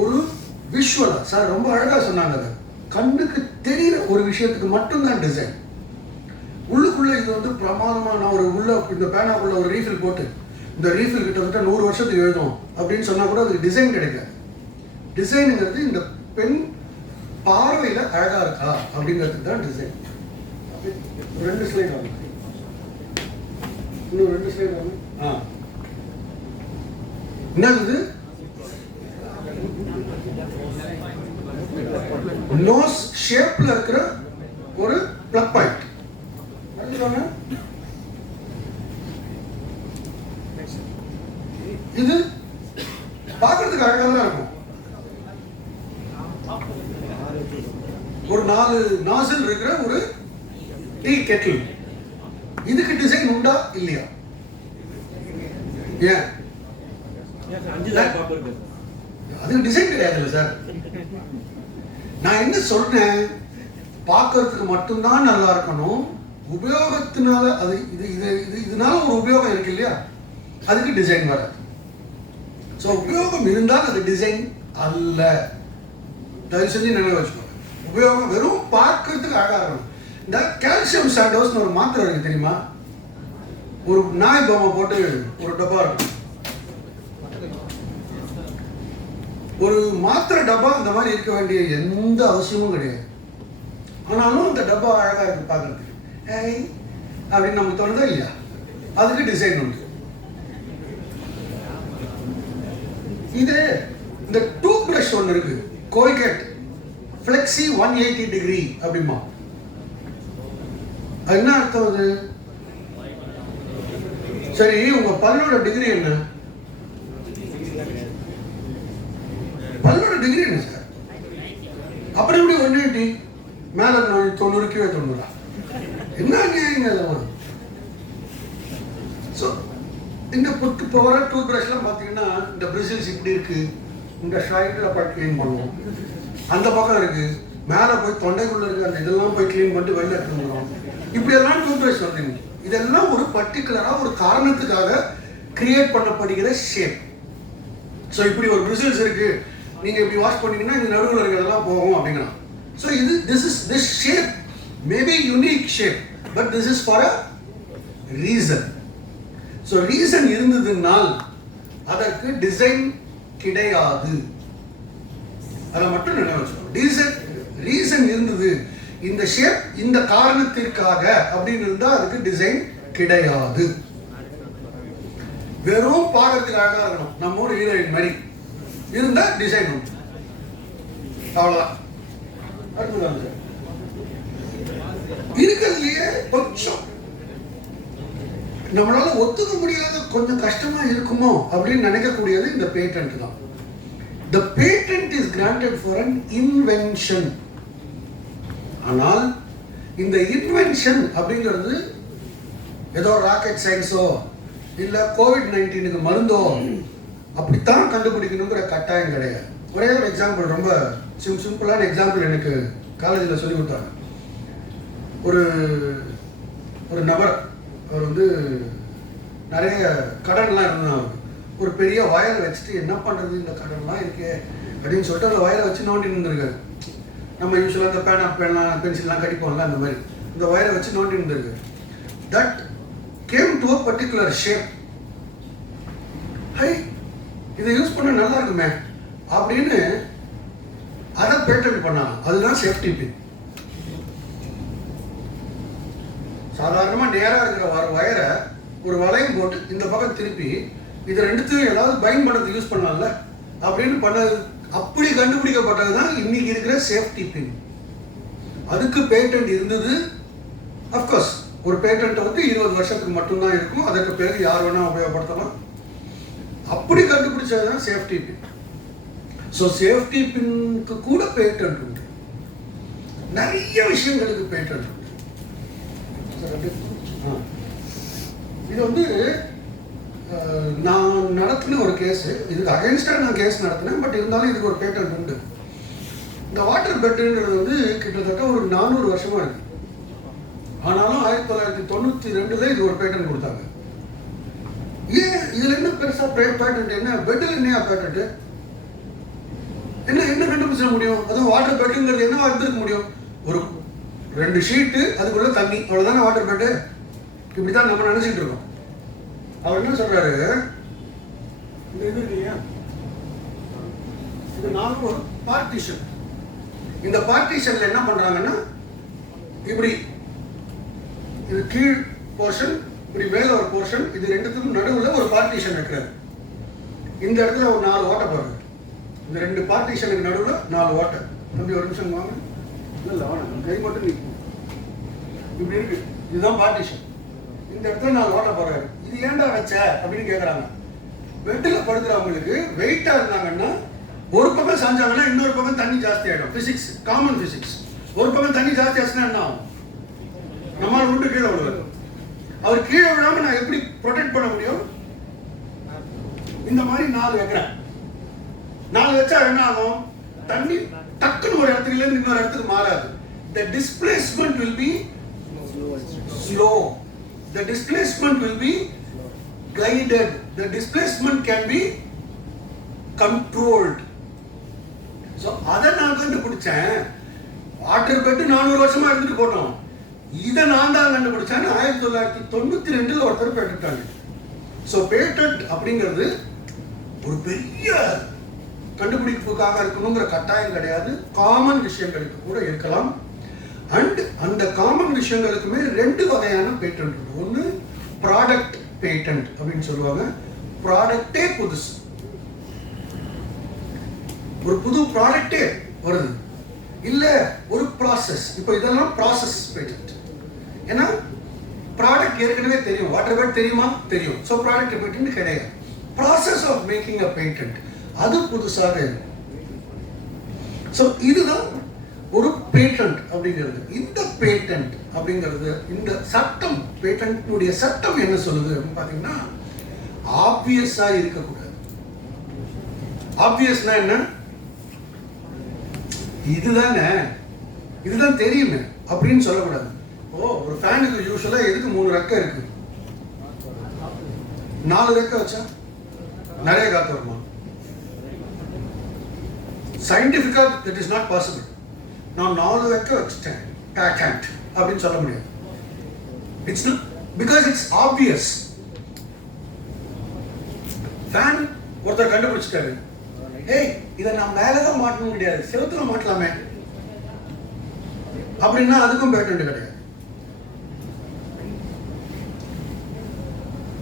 ஒரு விஷுவலா சார் ரொம்ப அழகா சொன்னாங்க, கண்ணுக்கு தெரிகிற ஒரு விஷயத்துக்கு மட்டும்தான் டிசைன். உள்ளுக்குள்ள இது வந்து பிரமாதமா நான் ஒரு உள்ள இந்த பேனாக்குள்ள ஒரு ரீஃபில் போட்டு இந்த ரீஃபில் கிட்டத்தட்ட 100 வருஷத்துக்கு எழுதும் அப்படின்னு சொன்னா கூட அதுக்கு டிசைன் கிடைக்காது. டிசைனுங்கிறது இந்த பெண் பார்வையில அழகா இருக்கா அப்படிங்கிறதுக்கு தான் டிசைன். 2 ஸ்லைட் வாங்க, இன்னும் 2 ஸ்லைட் வாங்க. என்னது நோஸ் ஷேப்ல இருக்கிற ஒரு பிளக் பாயிண்ட். இது பார்க்கறதுக்கு அழகா தான் இருக்கும். ஒரு 4 நாசில் இருக்கிற ஒரு டீ கெட்டில். இதுக்கு டிசைன் உண்டா இல்லையா? ஏன் அது டிசைன் கிடையாதுல்ல சார். நான் என்ன சொல்றேன், பார்க்கறதுக்கு மட்டும்தான் நல்லா இருக்கணும். உபயோகத்தினால அது இது இது இது இதனால ஒரு உபயோகம் இருக்கு இல்லையா, அதுக்கு டிசைன் வராது. ஸோ உபயோகம் இருந்தால் அது டிசைன் அல்ல. தயவு செஞ்சு நினைவு வச்சுக்கோங்க. உபயோகம் வெறும் பார்க்கறதுக்கு அழகாக இருக்கணும். இந்த கால்சியம் சாண்டோஸ்னு ஒரு மாத்திரை இருக்கு தெரியுமா? ஒரு நாய் பொம்மை போட்டு ஒரு டப்பா இருக்கும். ஒரு மாத்திரை டப்பா அந்த மாதிரி இருக்க வேண்டிய எந்த அவசியமும் கிடையாது. ஆனாலும் அந்த டப்பா அழகாக இருக்கு பார்க்கறதுக்கு, ஏய் அப்படின்னு நமக்கு தோணுதா இல்லையா? அதுக்கு டிசைன் உண்டு. இது இந்த டூத் பிரஷ் ஒன்று இருக்கு, கோல்கேட் ஃப்ளெக்ஸி 180 டிகிரி அப்படிமா. அது என்ன அர்த்தம்? அது சரி, உங்க பல்லோட டிகிரி என்ன? பல்லோட டிகிரி என்ன சார்? அப்படி எப்படி 180? மேல 90 கீழே 90? என்ன அநியாயங்க அதெல்லாம். ஸோ இந்த இப்போ வர டூத் பிரஷ்லாம் பார்த்தீங்கன்னா இந்த பிரிசில்ஸ் இப்படி இருக்கு, இந்த ஷைடில் போய் க்ளீன் பண்ணுவோம், அந்த பக்கம் இருக்கு, மேலே போய் தொண்டைக்குள்ள இருக்கு, அந்த இதெல்லாம் போய் க்ளீன் பண்ணிட்டு வெளில எடுத்துக்கிறோம். இப்படி எல்லாம் டூத் பிரஷ் வந்து இதெல்லாம் ஒரு பர்டிகுலராக ஒரு காரணத்துக்காக கிரியேட் பண்ணப்படுகிற ஷேப். ஸோ இப்படி ஒரு பிரிசில்ஸ் இருக்கு, நீங்க இப்படி வாஷ் பண்ணீங்கன்னா இந்த நடுவில் இருக்கிறதெல்லாம் போகும் அப்படிங்கிறான். ஸோ இது this shape may be unique shape, but this is for a reason. So reason இருந்ததுனால் அதற்கு டிசைன் கிடையாது. அதை மட்டும் நினைவு வச்சுக்கணும். ரீசன் இருந்தது, இந்த ஷேப் இந்த காரணத்திற்காக அப்படின்னு இருந்தா அதுக்கு டிசைன் கிடையாது. வெறும் பார்க்கறதுக்கு அழகா இருக்கணும், நம்ம ஒரு ஹீரோயின் மாதிரி இருந்தா டிசைன் உண்டு, அவ்வளவுதான். அடுத்தது இருக்கிறதுலயே கொஞ்சம் நம்மளால ஒத்துக்க முடியாத கொஞ்சம் கஷ்டமா இருக்குமோ அப்படின்னு நினைக்கக்கூடியது இந்த பேட்டன்ட் தான். The patent is granted for an invention. ஆனால் இந்த இன்வென்ஷன் அப்படிங்கிறது ஏதோ ராக்கெட் சயின்ஸோ இல்ல COVID-19 மருந்தோ அப்படித்தான் கண்டுபிடிக்கணுங்கிற கட்டாயம் கிடையாது. ஒரே ஒரு எக்ஸாம்பிள், ரொம்ப சிம்பிளான எக்ஸாம்பிள் எனக்கு காலேஜில் சொல்லி கொடுத்தாங்க. ஒரு நபர், அவர் வந்து நிறைய கடன்லாம் இருந்தாங்க. ஒரு பெரிய வயரை வச்சுட்டு என்ன பண்ணுறது, இந்த கடன்லாம் இருக்கே அப்படின்னு சொல்லிட்டு அந்த வயரை வச்சு நோண்டி இருந்திருக்காரு. நம்ம யூஸ்வலாக இந்த பேனா பென்சில்லாம் கடிப்போம்ல, அந்த மாதிரி இந்த வயரை வச்சு நோண்டி இருந்திருக்கு. That came to a particular shape. High, இதை யூஸ் பண்ண நல்லா இருக்குமே அப்படின்னு அதை பேட்டன்ட் பண்ணாங்க. அதுதான் சேஃப்டி பின். சாதாரணமாக நேராக இருக்கிற வயரை ஒரு வளையம் போட்டு இந்த பக்கம் திருப்பி இதை ரெண்டுத்தையும் ஏதாவது பைண்ட் பண்ணுறதுக்கு யூஸ் பண்ணலாம்ல அப்படின்னு பண்ணது, அப்படி கண்டுபிடிக்கப்பட்டது தான் இன்னைக்கு இருக்கிற சேஃப்டி பின். அதுக்கு பேட்டன்ட் இருந்தது. அஃப்கோர்ஸ் ஒரு பேட்டன்ட் வந்து 20 வருஷத்துக்கு மட்டும்தான் இருக்கும், அதற்கு பிறகு யார் வேணா உபயோகப்படுத்தலாம். அப்படி கண்டுபிடிச்சது தான் சேஃப்டி பின். ஸோ சேஃப்டி பின்னுக்கு கூட பேட்டன்ட் உண்டு, நிறைய விஷயங்களுக்கு பேட்டன்ட் உண்டு. இது வந்து நான் நடத்தின ஒரு கேஸ், இதுக்கு அகைன்ஸ்டாக நான் கேஸ் நடத்தினேன். பட் இருந்தாலும் இதுக்கு ஒரு பேட்டன்ட் உண்டு. இந்த வாட்டர் பெட்டுங்கிறது வந்து கிட்டத்தட்ட ஒரு 400 வருஷமா இருக்கு. ஆனாலும் 1992 இது ஒரு பேட்டன்ட் கொடுத்தாங்க. ஏன் இதுல என்ன பெருசா பேட்டன்ட்? என்ன பெட்டில் என்னையா பேட்டன்ட்? என்ன என்ன கண்டுபிடிச்சிட முடியும்? அதுவும் வாட்டர் பெட்டுங்கிறது என்னவா இருந்திருக்க முடியும்? ஒரு 2 ஷீட்டு, அதுக்குள்ள தண்ணி, அவ்வளவுதானே வாட்டர் பெட்டு. இப்படித்தான் நம்ம நினைச்சிட்டு இருக்கோம். அவர் என்ன சொல்றாரு, இந்த இது இல்லையா, இது 4 ஒரு பார்ட்டிஷன். இந்த பார்ட்டிஷன்ல என்ன பண்றாங்கன்னா, இப்படி இது கீழ் போர்ஷன், இப்படி மேல ஒரு போர்ஷன், இது ரெண்டுத்துக்கும் நடுவில் ஒரு பார்ட்டிஷன் வைக்கிறாரு. இந்த இடத்துல ஒரு 4 ஓட்டை பாருங்க. இந்த 2 பார்ட்டிஷனுக்கு நடுவில் 4 ஓட்டை. தம்பி ஒரு நிமிஷம் வாங்க. இல்லை வாங்க, கை மட்டும் நிற்கும். இப்படி இருக்கு, இதுதான் பார்ட்டிஷன். இந்த இடத்துல 4 ஓட்டை போடுறாரு. இது ஏன்டா வச்ச அப்படின்னு கேட்குறாங்க. பெட்டில் படுக்கிறவங்களுக்கு வெயிட்டா இருந்தாங்கன்னா, ஒரு பக்கம் சாஞ்சாங்கன்னா இன்னொரு பக்கம் தண்ணி ஜாஸ்தி ஆகிடும். Physics, common physics. ஒரு பக்கம் தண்ணி ஜாஸ்தி ஆச்சுன்னா என்ன ஆகும்? நம்மளால விட்டு கீழே விழுவாரு. அவர் கீழே விழாம நான் எப்படி ப்ரொடெக்ட் பண்ண முடியும்? இந்த மாதிரி 4 வைக்கிறேன். 4 வச்சா என்ன ஆகும்? தண்ணி டக்குன்னு ஒரு இடத்துல இருந்து இன்னொரு இடத்துக்கு மாறாது. The displacement will be slow. The displacement will be guided. The displacement can be controlled. So அதை நான் கண்டுபிடிச்சேன். வாட்டர் பெட் 400 வருஷமா இருந்துட்டு போட்டோம். இதை நான் தான் கண்டுபிடிச்சேன். 1992 ஒருத்தர் பேட்டன்ட். ஸோ பேட்டன்ட் அப்படிங்கிறது ஒரு பெரிய கண்டுபிடிப்புக்காக இருக்கணுங்கிற கட்டாயம் கிடையாது. காமன் விஷயங்களுக்கு கூட இருக்கலாம். அண்ட் அந்த காமன் விஷயங்களுக்குமே 2 வகையான பேட்டன்ட் உண்டு. ஒன்று ப்ராடக்ட் பேட்டன்ட் அப்படின்னு சொல்லுவாங்க. ப்ராடக்டே புதுசு, ஒரு புது ப்ராடக்டே வருது. இல்ல ஒரு ப்ராசஸ். இப்போ இதெல்லாம் ப்ராசஸ் பேட்டன்ட். ஏன்னா ப்ராடக்ட் ஏற்கனவே தெரியும். வாட்டர் பெட் தெரியுமா? தெரியும். ஸோ ப்ராடக்ட் பேட்டன்ட் கிடையாது. Process of making a patent, அது புதுசாக இருக்கும். ஸோ இதுதான் ஒரு பேட்டன்ட் அப்படிங்கிறது. இந்த பேட்டன்ட் அப்படிங்கிறது, இந்த சட்டம், பேட்டன்ட்னுடைய சட்டம் என்ன சொல்லுது அப்படின்னு பார்த்தீங்கன்னா, ஆப்வியஸா இருக்கக்கூடாது. ஆப்வியஸ்னா என்ன? இதுதானே, இதுதான் தெரியுமே அப்படின்னு சொல்லக்கூடாது. ஒரு ஃபேனுக்கு யூஸ்வலா எதுக்கு 3 ரெக்கை இருக்கு? 4 ரெக்கை வச்சா நிறைய காத்து வருமா? சயின்டிஃபிக்கா தட் இஸ் நாட் பாசிபிள். நான் 4 ரெக்கை வச்சுட்டேன் பேட்டன்ட் அப்படின்னு சொல்ல முடியாது. It's because it's obvious. Fan ஒருத்தர் கண்டுபிடிச்சிட்டாரு. ஏய், இதை நான் மேலதான் மாட்டணும் கிடையாது, செவுத்துல மாட்டலாமே அப்படின்னா அதுக்கும் பேட்டன்ட் கிடையாது.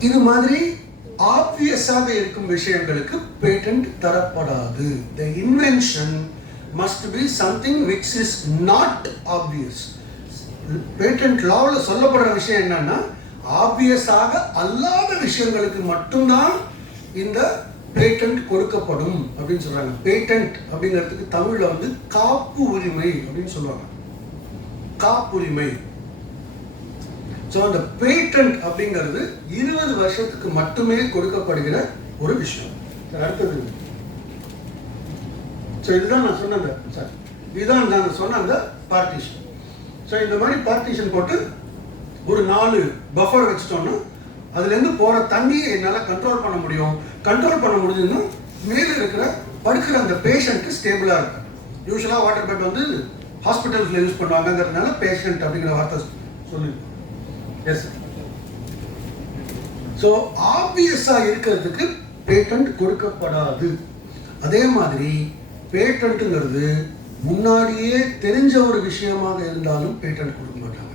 இது மாதிரி ஆப்வியஸாக இருக்கும் விஷயங்களுக்கு பேட்டன்ட் தரப்படாது. The invention must be something which is not obvious. Patent லாவில் சொல்லப்படுற விஷயம் என்னன்னா, ஆப்வியஸாக அல்லாத விஷயங்களுக்கு மட்டும்தான் இந்த பேட்டன்ட் கொடுக்கப்படும் அப்படின்னு சொல்றாங்க. பேட்டன்ட் அப்படிங்கிறதுக்கு தமிழ்ல வந்து காப்பு உரிமை அப்படின்னு சொல்லுவாங்க. காப்புரிமை. ஸோ அந்த பேட்டன்ட் அப்படிங்கிறது 20 வருஷத்துக்கு மட்டுமே கொடுக்கப்படுகிற ஒரு விஷயம். அடுத்தது, ஸோ இதுதான் நான் சொன்ன சார், இதுதான் நான் சொன்ன அந்த பார்ட்டிஷன். ஸோ இந்த மாதிரி பார்ட்டிஷன் போட்டு ஒரு 4 பஃபர் வச்சுட்டோம்னா அதுலேருந்து போகிற தண்ணியை என்னால் கண்ட்ரோல் பண்ண முடியும். கண்ட்ரோல் பண்ண முடியுதுன்னா மேலே இருக்கிற படுக்கிற அந்த பேஷண்ட்டு ஸ்டேபிளாக இருக்கும். யூஸ்வலாக வாட்டர் பெட் வந்து ஹாஸ்பிட்டல்ஸில் யூஸ் பண்ணுவாங்கிறதுனால பேஷண்ட் அப்படிங்கிற வார்த்தை சொல்லியிருக்கோம். Yes sir. ஸோ ஆப்வியஸாக இருக்கிறதுக்கு பேட்டன்ட் கொடுக்கப்படாது. அதே மாதிரி பேட்டன்ட்டுங்கிறது முன்னாடியே தெரிஞ்ச ஒரு விஷயமாக இருந்தாலும் பேட்டன்ட் கொடுக்க மாட்டாங்க.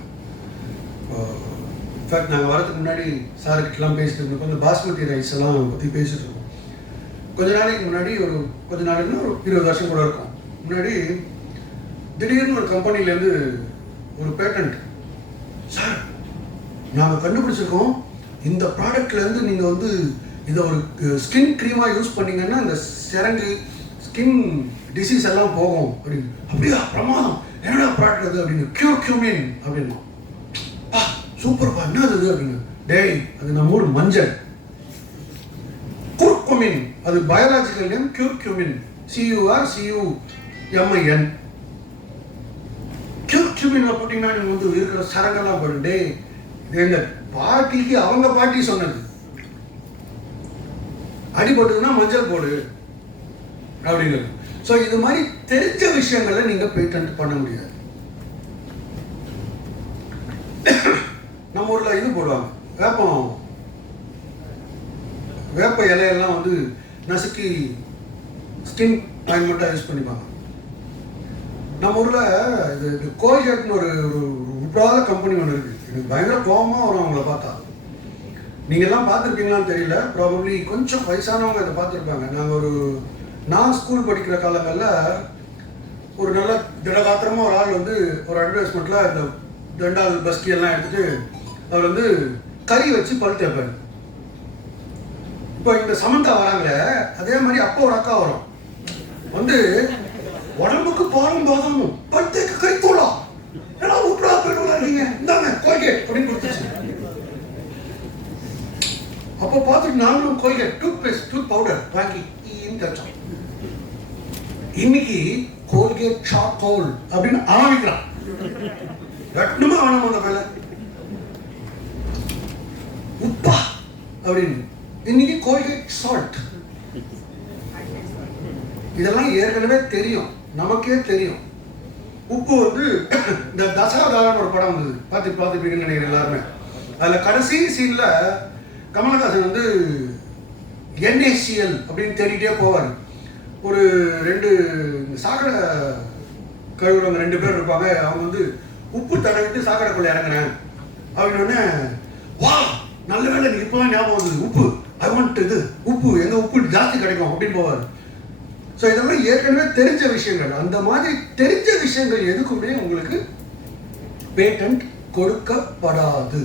இன்ஃபேக்ட் நாங்கள் வரதுக்கு முன்னாடி சாருக்கிட்டலாம் பேசிட்டு இருந்தோம். கொஞ்சம் பாஸ்மதி ரைஸ் எல்லாம் பற்றி பேசிட்டு இருக்கோம். கொஞ்ச நாளைக்கு முன்னாடி, கொஞ்ச நாளைக்குன்னா ஒரு 20 வருஷம் கூட இருக்கும் முன்னாடி, திடீர்னு ஒரு கம்பெனிலேருந்து ஒரு பேட்டன்ட், சார் நாங்கள் கண்டுபிடிச்சிருக்கோம், இந்த ப்ராடக்ட்லேருந்து நீங்கள் வந்து இதை ஒரு ஸ்கின் க்ரீமாக யூஸ் பண்ணிங்கன்னா இந்த சிரங்கு ஸ்கின் டிசீஸ் எல்லாம் போகும் அப்படின்னு. அப்படியா, பிரமாதம், என்னடா ப்ராடக்ட் அது அப்படின்னு. கியூர்க்யூமின் அப்படின்னா, சூப்பர்ப்பா, என்ன அது அப்படின்னு. டேய், அது நம்ம ஊர் மஞ்சள். குர்குமின், அது பயாலஜிக்கல் நேம் கியூர்க்யூமின், CURCUMIN. கியூர்க்யூமின் போட்டிங்கன்னா நீங்கள் வந்து இருக்கிற சரங்கெல்லாம் போடும். டே, எங்க பாட்டிக்கு அவங்க பாட்டி சொன்னது, அடிபட்டதுன்னா மஞ்சள் போடு அப்படிங்கிறது. ஸோ இது மாதிரி தெரிஞ்ச விஷயங்களை நீங்க பேட்டன்ட் பண்ண முடியாது. நம்ம ஊர்ல இது போடுவாங்க, வேப்ப இலையெல்லாம் வந்து நசுக்கி ஸ்கின் ஆயின்மெண்ட்டாக யூஸ் பண்ணிப்பாங்க. நம்ம ஊரில் இது கோல்கேட்னு ஒரு விப்ராத கம்பெனி ஒன்று இருக்குது. எனக்கு பயங்கர கோபமாக வரும் அவங்கள பார்த்தா. நீங்கள் எல்லாம் பார்த்துருப்பீங்களான்னு தெரியல, ப்ராபப்ளி கொஞ்சம் வயசானவங்க இதை பார்த்துருப்பாங்க. நான் ஸ்கூல் படிக்கிற காலங்களில் ஒரு நல்ல திடகாத்திரமாக ஒரு ஆள் வந்து ஒரு அட்வர்டைஸ்மெண்ட்டில் இந்த 2வது பஸ்கி எல்லாம் எடுத்துகிட்டு அவர் வந்து கறி வச்சு பல் தேய்ப்பார். இப்போ இந்த சமந்தா வராங்களே, அதே மாதிரி அப்போ ஒரு அக்கா வரும் வந்து உடம்புக்கு பாலும் பாதமும் பல்தேக்கு கை தூளம் எல்லாம் உப்புடா போயிடுவா நீங்க இந்தாங்க கோல்கேட் அப்படின்னு கொடுத்துச்சு. அப்போ பார்த்துட்டு நாங்களும் Colgate toothpaste tooth powder வாங்கி தச்சோம். இன்னைக்கு கோல்கேட் சார்கோல் அப்படின்னு ஆரம்பிக்கிறான். வெட்டணுமா வேணாமா அந்த வேலை உப்பா அப்படின்னு. இன்னைக்கு கோல்கேட் சால்ட். இதெல்லாம் ஏற்கனவே தெரியும், நமக்கே தெரியும். உப்பு வந்து இந்த தசாவதாரம் ஒரு படம் வந்தது, பார்த்துப்பீங்கன்னு நினைக்கிறேன் எல்லாருமே. அதில் கடைசி சீன்ல கமலஹாசன் வந்து NaCl அப்படின்னு தேடிட்டே போவார். ஒரு 2 சாக்கடை கழுவுறவங்க 2 பேர் இருப்பாங்க. அவங்க வந்து உப்பு தடவிட்டு சாக்கடைக்குள்ள இறங்குறேன் அப்படின்னு, வா நல்ல வேலை நீ இப்போதான் ஞாபகம் வந்தது, உப்பு ஐ வாண்ட் இது உப்பு, எங்க உப்பு ஜாஸ்தி கிடைக்கும் அப்படின்னு போவார். ஸோ இதெல்லாம் ஏற்கனவே தெரிஞ்ச விஷயங்கள். அந்த மாதிரி தெரிஞ்ச விஷயங்கள் எதுக்குமே உங்களுக்கு பேட்டன்ட் கொடுக்கப்படாது.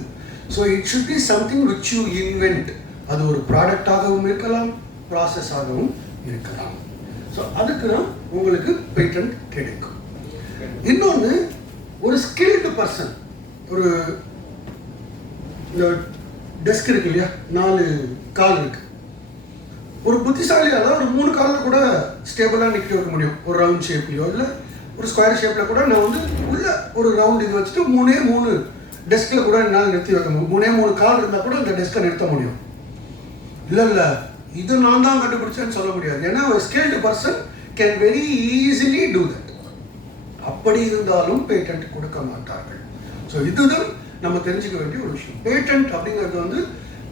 So it should be something which you invent. அது ஒரு ப்ராடக்டாகவும் இருக்கலாம், ப்ராசஸாகவும் இருக்கலாம். ஸோ அதுக்கு தான் உங்களுக்கு பேட்டன்ட் கிடைக்கும். இன்னொன்று, ஒரு ஸ்கில்டு பர்சன், ஒரு டெஸ்க் இருக்கு இல்லையா, 4 கால் இருக்கு. ஒரு புத்திசாலியால் ஒரு 3 காலில் கூட ஸ்டேபிளாக நிற்க வைக்க முடியும். ஒரு ரவுண்ட் ஷேப்லையோ இல்லை ஒரு ஸ்கொயர் ஷேப்பில் கூட நான் வந்து உள்ள ஒரு ரவுண்ட் இது வச்சுட்டு 3 டெஸ்கில் கூட என்னால் நிறுத்தி வைக்க முடியும். 3 கால் இருந்தால் கூட அந்த டெஸ்க்கை நிறுத்த முடியும். இல்லை இது நான் தான் கண்டுபிடிச்சேன்னு சொல்ல முடியாது. ஏன்னா ஒரு skilled person can very easily do that. அப்படி இருந்தாலும் பேட்டன்ட் கொடுக்க மாட்டார்கள். ஸோ இதுதான் நம்ம தெரிஞ்சுக்க வேண்டிய ஒரு விஷயம். பேட்டன்ட் அப்படிங்கிறது வந்து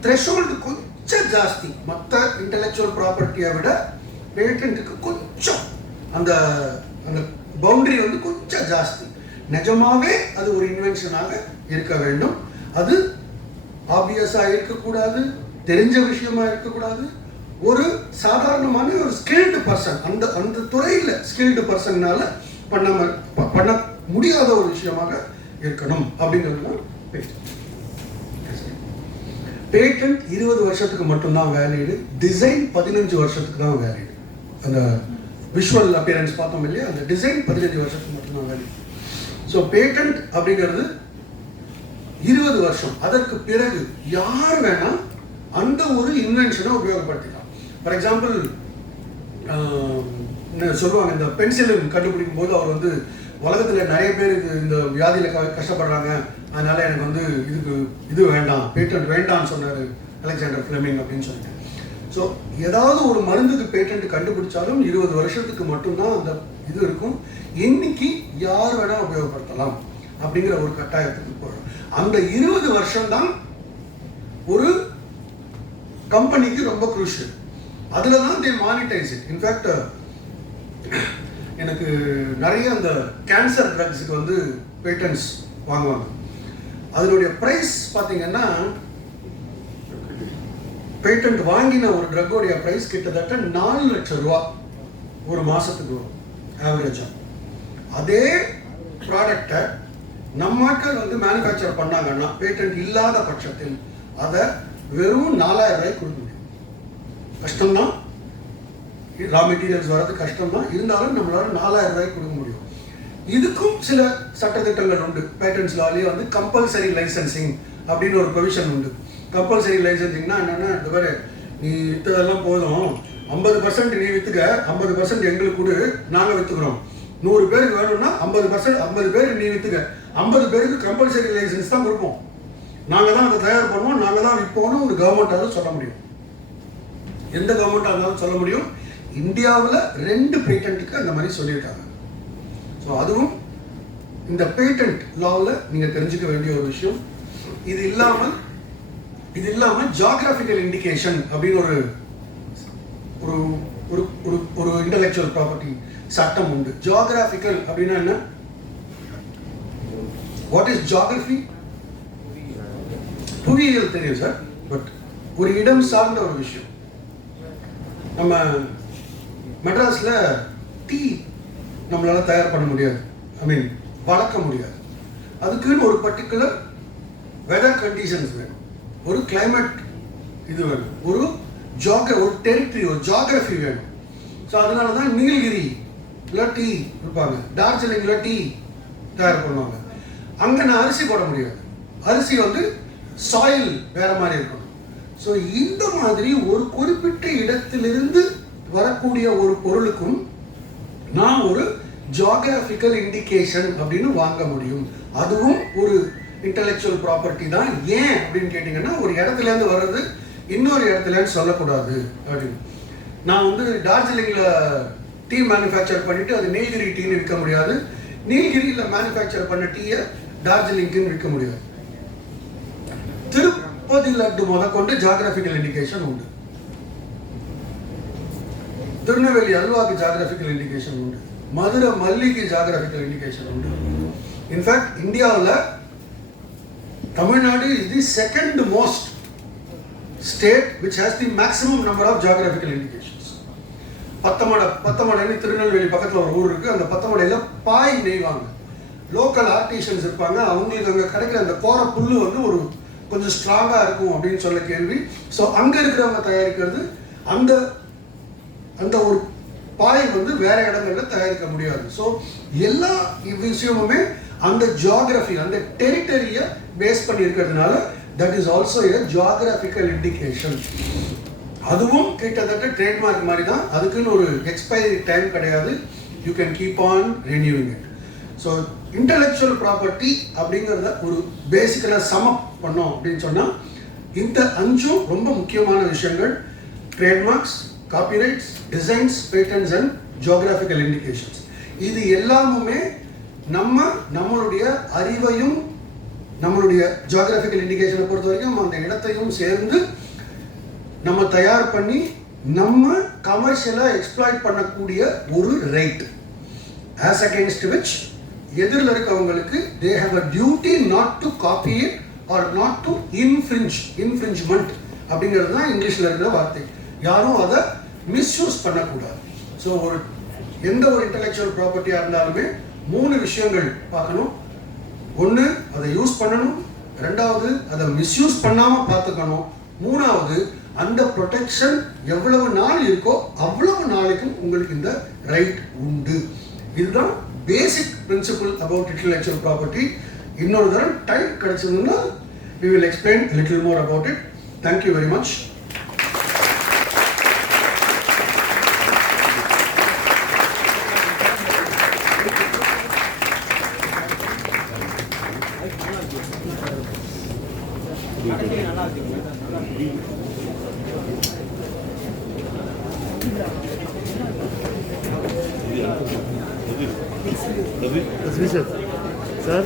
த்ரெஷோல்டு கொஞ்சம் ஜாஸ்தி. மற்ற இன்டெலெக்சுவல் ப்ராப்பர்ட்டியை விட பேட்டன்ட்டுக்கு கொஞ்சம் அந்த அந்த பவுண்டரி வந்து கொஞ்சம் ஜாஸ்தி. நிஜமாவே அது ஒரு இன்வென்ஷனாக இருக்க வேண்டும். அது ஆப்வியஸாக இருக்கக்கூடாது, தெரிஞ்ச விஷயமா இருக்கக்கூடாது. ஒரு சாதாரணமான ஒரு ஸ்கில்டு பர்சன், அந்த துறையில் ஸ்கில்டு பர்சன்னால பண்ண முடியாத ஒரு விஷயமாக இருக்கணும் அப்படிங்கிறது பேட்டன்ட் 20 வருஷத்துக்கு மட்டும்தான் வேலிடு. டிசைன் 15 வருஷத்துக்கு தான் வேலிடு. அந்த விஷுவல் அப்பியரன்ஸ் பார்த்தோம் இல்லையா, அந்த டிசைன் 15 வருஷத்துக்கு மட்டும்தான் வேலிடு. ஸோ பேட்டன்ட் அப்படிங்கிறது 20 வருஷம். அதற்கு பிறகு யார் வேணா அந்த ஒரு இன்வென்ஷனை உபயோகப்படுத்திக்கலாம். ஃபார் எக்ஸாம்பிள் சொல்லுவாங்க, இந்த பென்சிலின் கண்டுபிடிக்கும் போது அவர் வந்து உலகத்தில் நிறைய பேர் இந்த வியாதியில் கஷ்டப்படுறாங்க, அதனால எனக்கு வந்து இது வேண்டாம், பேட்டன்ட் வேண்டாம்னு சொன்னார் அலெக்சாண்டர் ஃப்ளெமிங் அப்படின்னு சொல்லிட்டு. ஸோ ஏதாவது ஒரு மருந்துக்கு பேட்டன்ட் கண்டுபிடிச்சாலும் 20 வருஷத்துக்கு மட்டும்தான் அந்த இது இருக்கும். இன்னைக்கு யார் வேணா உபயோகப்படுத்தலாம் அப்படிங்கிற ஒரு கட்டாயத்துக்கு போகிறோம். அந்த 20 வருஷம் தான் ஒரு கம்பெனிக்கு ரொம்ப குரூஷியல். அதில் தான் தே மானிட்டைஸ் இட். இன்ஃபேக்ட் எனக்கு நிறைய அந்த கேன்சர் ட்ரக்ஸுக்கு வந்து பேட்டன்ட்ஸ் வாங்குவாங்க. அதனுடைய ப்ரைஸ் பார்த்தீங்கன்னா, பேட்டன்ட் வாங்கின ஒரு ட்ரக்கோடைய ப்ரைஸ் கிட்டத்தட்ட 4 லட்சம் ரூபா ஒரு மாதத்துக்கு வரும் ஆவரேஜாக. அதே ப்ராடக்டை நம்ம மக்கள் வந்து மேனுஃபேக்சர் பண்ணாங்கன்னா பேட்டன்ட் இல்லாத பட்சத்தில் அதை வெறும் 4000 ரூபாய்க்கு கொடுக்க முடியும். கஷ்டம்தான், ரா மெட்டீரியல்ஸ் வர்றது கஷ்டம்தான், இருந்தாலும் நம்மளால 4000 ரூபாய்க்கு கொடுக்க முடியும். இதுக்கும் சில சட்டத்திட்டங்கள் உண்டு. பேட்டன்ட்ஸ் லாலேயே வந்து கம்பல்சரி லைசன்சிங் அப்படின்னு ஒரு ப்ரொவிஷன் உண்டு. கம்பல்சரி லைசன்சிங்னா என்னென்னா, இந்த மாதிரி நீ விற்றதெல்லாம் போதும், 50% நீ விற்றுக்க, 50% எங்களுக்கு கொடு, நாங்கள் விற்றுக்குறோம். 100 பேருக்கு வேணும்னா 50 பேருக்கு நீ விற்றுக்க, 50 பேருக்கு கம்பல்சரி லைசன்ஸ் தான் கொடுப்போம், நாங்கள் தான் அதை தயார் பண்ணுவோம், நாங்கள் தான் விற்போம்னு ஒரு கவர்மெண்ட்டால் சொல்ல முடியும். எந்த கவர்மெண்ட்டாக இருந்தாலும் சொல்ல முடியும். இந்தியாவில் 2 பேட்டன்ட்டுக்கு அந்த மாதிரி சொல்லியிருக்காங்க. ஸோ அதுவும் இந்த பேட்டன்ட் லாவில் நீங்கள் தெரிஞ்சுக்க வேண்டிய ஒரு விஷயம். இது இல்லாமல் ஜியாகிராஃபிக்கல் இண்டிகேஷன் அப்படின்னு ஒரு ஒரு ஒரு ஒரு ஒரு இன்டலெக்சுவல் ப்ராப்பர்ட்டி சட்டம் உண்டு. ஜியாகிராஃபிக்கல் அப்படின்னா என்ன? What is geography? புவியியல் தெரியும் சார், பட் ஒரு இடம் சார்ந்த ஒரு விஷயம். நம்ம மெட்ராஸில் டீ நம்மளால தயார் பண்ண முடியாது, வளர்க்க முடியாது. அதுக்குன்னு ஒரு பர்டிகுலர் வெதர் கண்டிஷன்ஸ் வேணும், ஒரு கிளைமேட் இது வேணும், ஒரு டெரிட்டரி, ஒரு ஜியாகிரஃபி வேணும். ஸோ அதனால தான் நீலகிரியில் டீ இருப்பாங்க, டார்ஜிலிங்கில் டீ தயார் பண்ணுவாங்க. அங்கே நான் அரிசி போட முடியாது, அரிசி சாயில் வேற மாதிரி இருக்கணும். ஸோ இந்த மாதிரி ஒரு குறிப்பிட்ட இடத்திலிருந்து வரக்கூடிய ஒரு பொருளுக்கும் நான் ஒரு ஜியாகிராஃபிக்கல் இண்டிகேஷன் அப்படின்னு வாங்க முடியும். அதுவும் ஒரு இன்டலெக்சுவல் ப்ராப்பர்ட்டி தான். ஏன் அப்படின்னு கேட்டிங்கன்னா, ஒரு இடத்துலேருந்து வர்றது இன்னொரு இடத்துலன்னு சொல்லக்கூடாது அப்படின்னு. நான் டார்ஜிலிங்கில் டீ மேனுஃபேக்சர் பண்ணிவிட்டு அது நீலகிரி டீன்னு விற்க முடியாது, நீலகிரியில் மேனுஃபேக்சர் பண்ண டீயை டார்ஜிலிங்க்குன்னு விற்க முடியாது. திருப்பதி லட்டு முதற்கொண்டு ஜியாகிராஃபிக்கல் இண்டிகேஷன் உண்டு, திருநெல்வேலி அல்வாக்கு ஜியாகிராஃபிக்கல் இண்டிகேஷன் உண்டு, மதுரை மல்லிக்கு ஜியாகிராஃபிக்கல் இண்டிகேஷன் உண்டு. இன்ஃபேக்ட் இந்தியாவில் Tamil Nadu is the second most state which has the maximum number of geographical indications. பத்தமடைன்னு திருநெல்வேலி பக்கத்தில் ஒரு ஊர் இருக்குது. அந்த பத்தமடையில் பாய் நெய்வாங்க, லோக்கல் ஆர்டிஷன்ஸ் இருப்பாங்க. அவங்களுக்கு அங்கே கிடைக்கிற அந்த கோர புல்லு ஒரு கொஞ்சம் ஸ்ட்ராங்காக இருக்கும் அப்படின்னு சொல்ல கேள்வி. ஸோ அங்கே இருக்கிறவங்க தயாரிக்கிறது அந்த அந்த ஒரு பாய் வேற இடங்களில் தயாரிக்க முடியாது. ஸோ எல்லா விஷயமுமே அந்த ஜியாகிரஃபி, அந்த டெரிட்டரியை பேஸ் பண்ணி இருக்கிறதுனால that is also a geographical indication. அதுவும் கிட்டத்தட்ட ட்ரேட்மார்க் மாதிரி தான், அதுக்குன்னு ஒரு எக்ஸ்பைரி டைம் கிடையாது. You can keep on renewing it. So intellectual property அப்படிங்கிறத ஒரு பேசிக்கலாக சமப் பண்ணோம் அப்படின்னு சொன்னால் இந்த 5 ரொம்ப முக்கியமான விஷயங்கள்: trademarks, copyrights, designs, patents and geographical indications. இது எல்லாமுமே நம்மளுடைய அறிவையும் நம்மளுடைய ஜியோகிராஃபிக்கல் இண்டிகேஷனை பொறுத்த வரைக்கும் அந்த இடத்தையும் சேர்ந்து நம்ம தயார் பண்ணி நம்ம கமர்ஷியலாக எக்ஸ்ப்ளாய்ட் பண்ணக்கூடிய ஒரு ரைட், ஆஸ் அகேன்ஸ்ட் விச் எதிரில் இருக்கவங்களுக்கு they have a duty not to copy it or not to infringe. infringement அப்படிங்கிறது தான் இங்கிலீஷில் இருக்கிற வார்த்தை. யாரும் அதை மிஸ்யூஸ் பண்ணக்கூடாது. ஸோ எந்த ஒரு இன்டலெக்சுவல் ப்ராப்பர்ட்டியாக இருந்தாலுமே 3 விஷயங்கள் பார்க்கணும். 1, அதை யூஸ் பண்ணணும். 2வது, அதை மிஸ்யூஸ் பண்ணாமல் பார்த்துக்கணும். 3வது, அந்த ப்ரொடெக்ஷன் எவ்வளவு நாள் இருக்கோ அவ்வளவு நாளைக்கும் உங்களுக்கு இந்த ரைட் உண்டு. இதுதான் பேசிக் பிரின்சிபிள் அபவுட் இன்டலெக்சுவல் ப்ராப்பர்ட்டி. இன்னொரு தடவை டைம் கிடைச்சதுன்னா we will explain a little more about it. Thank you very much. Sir,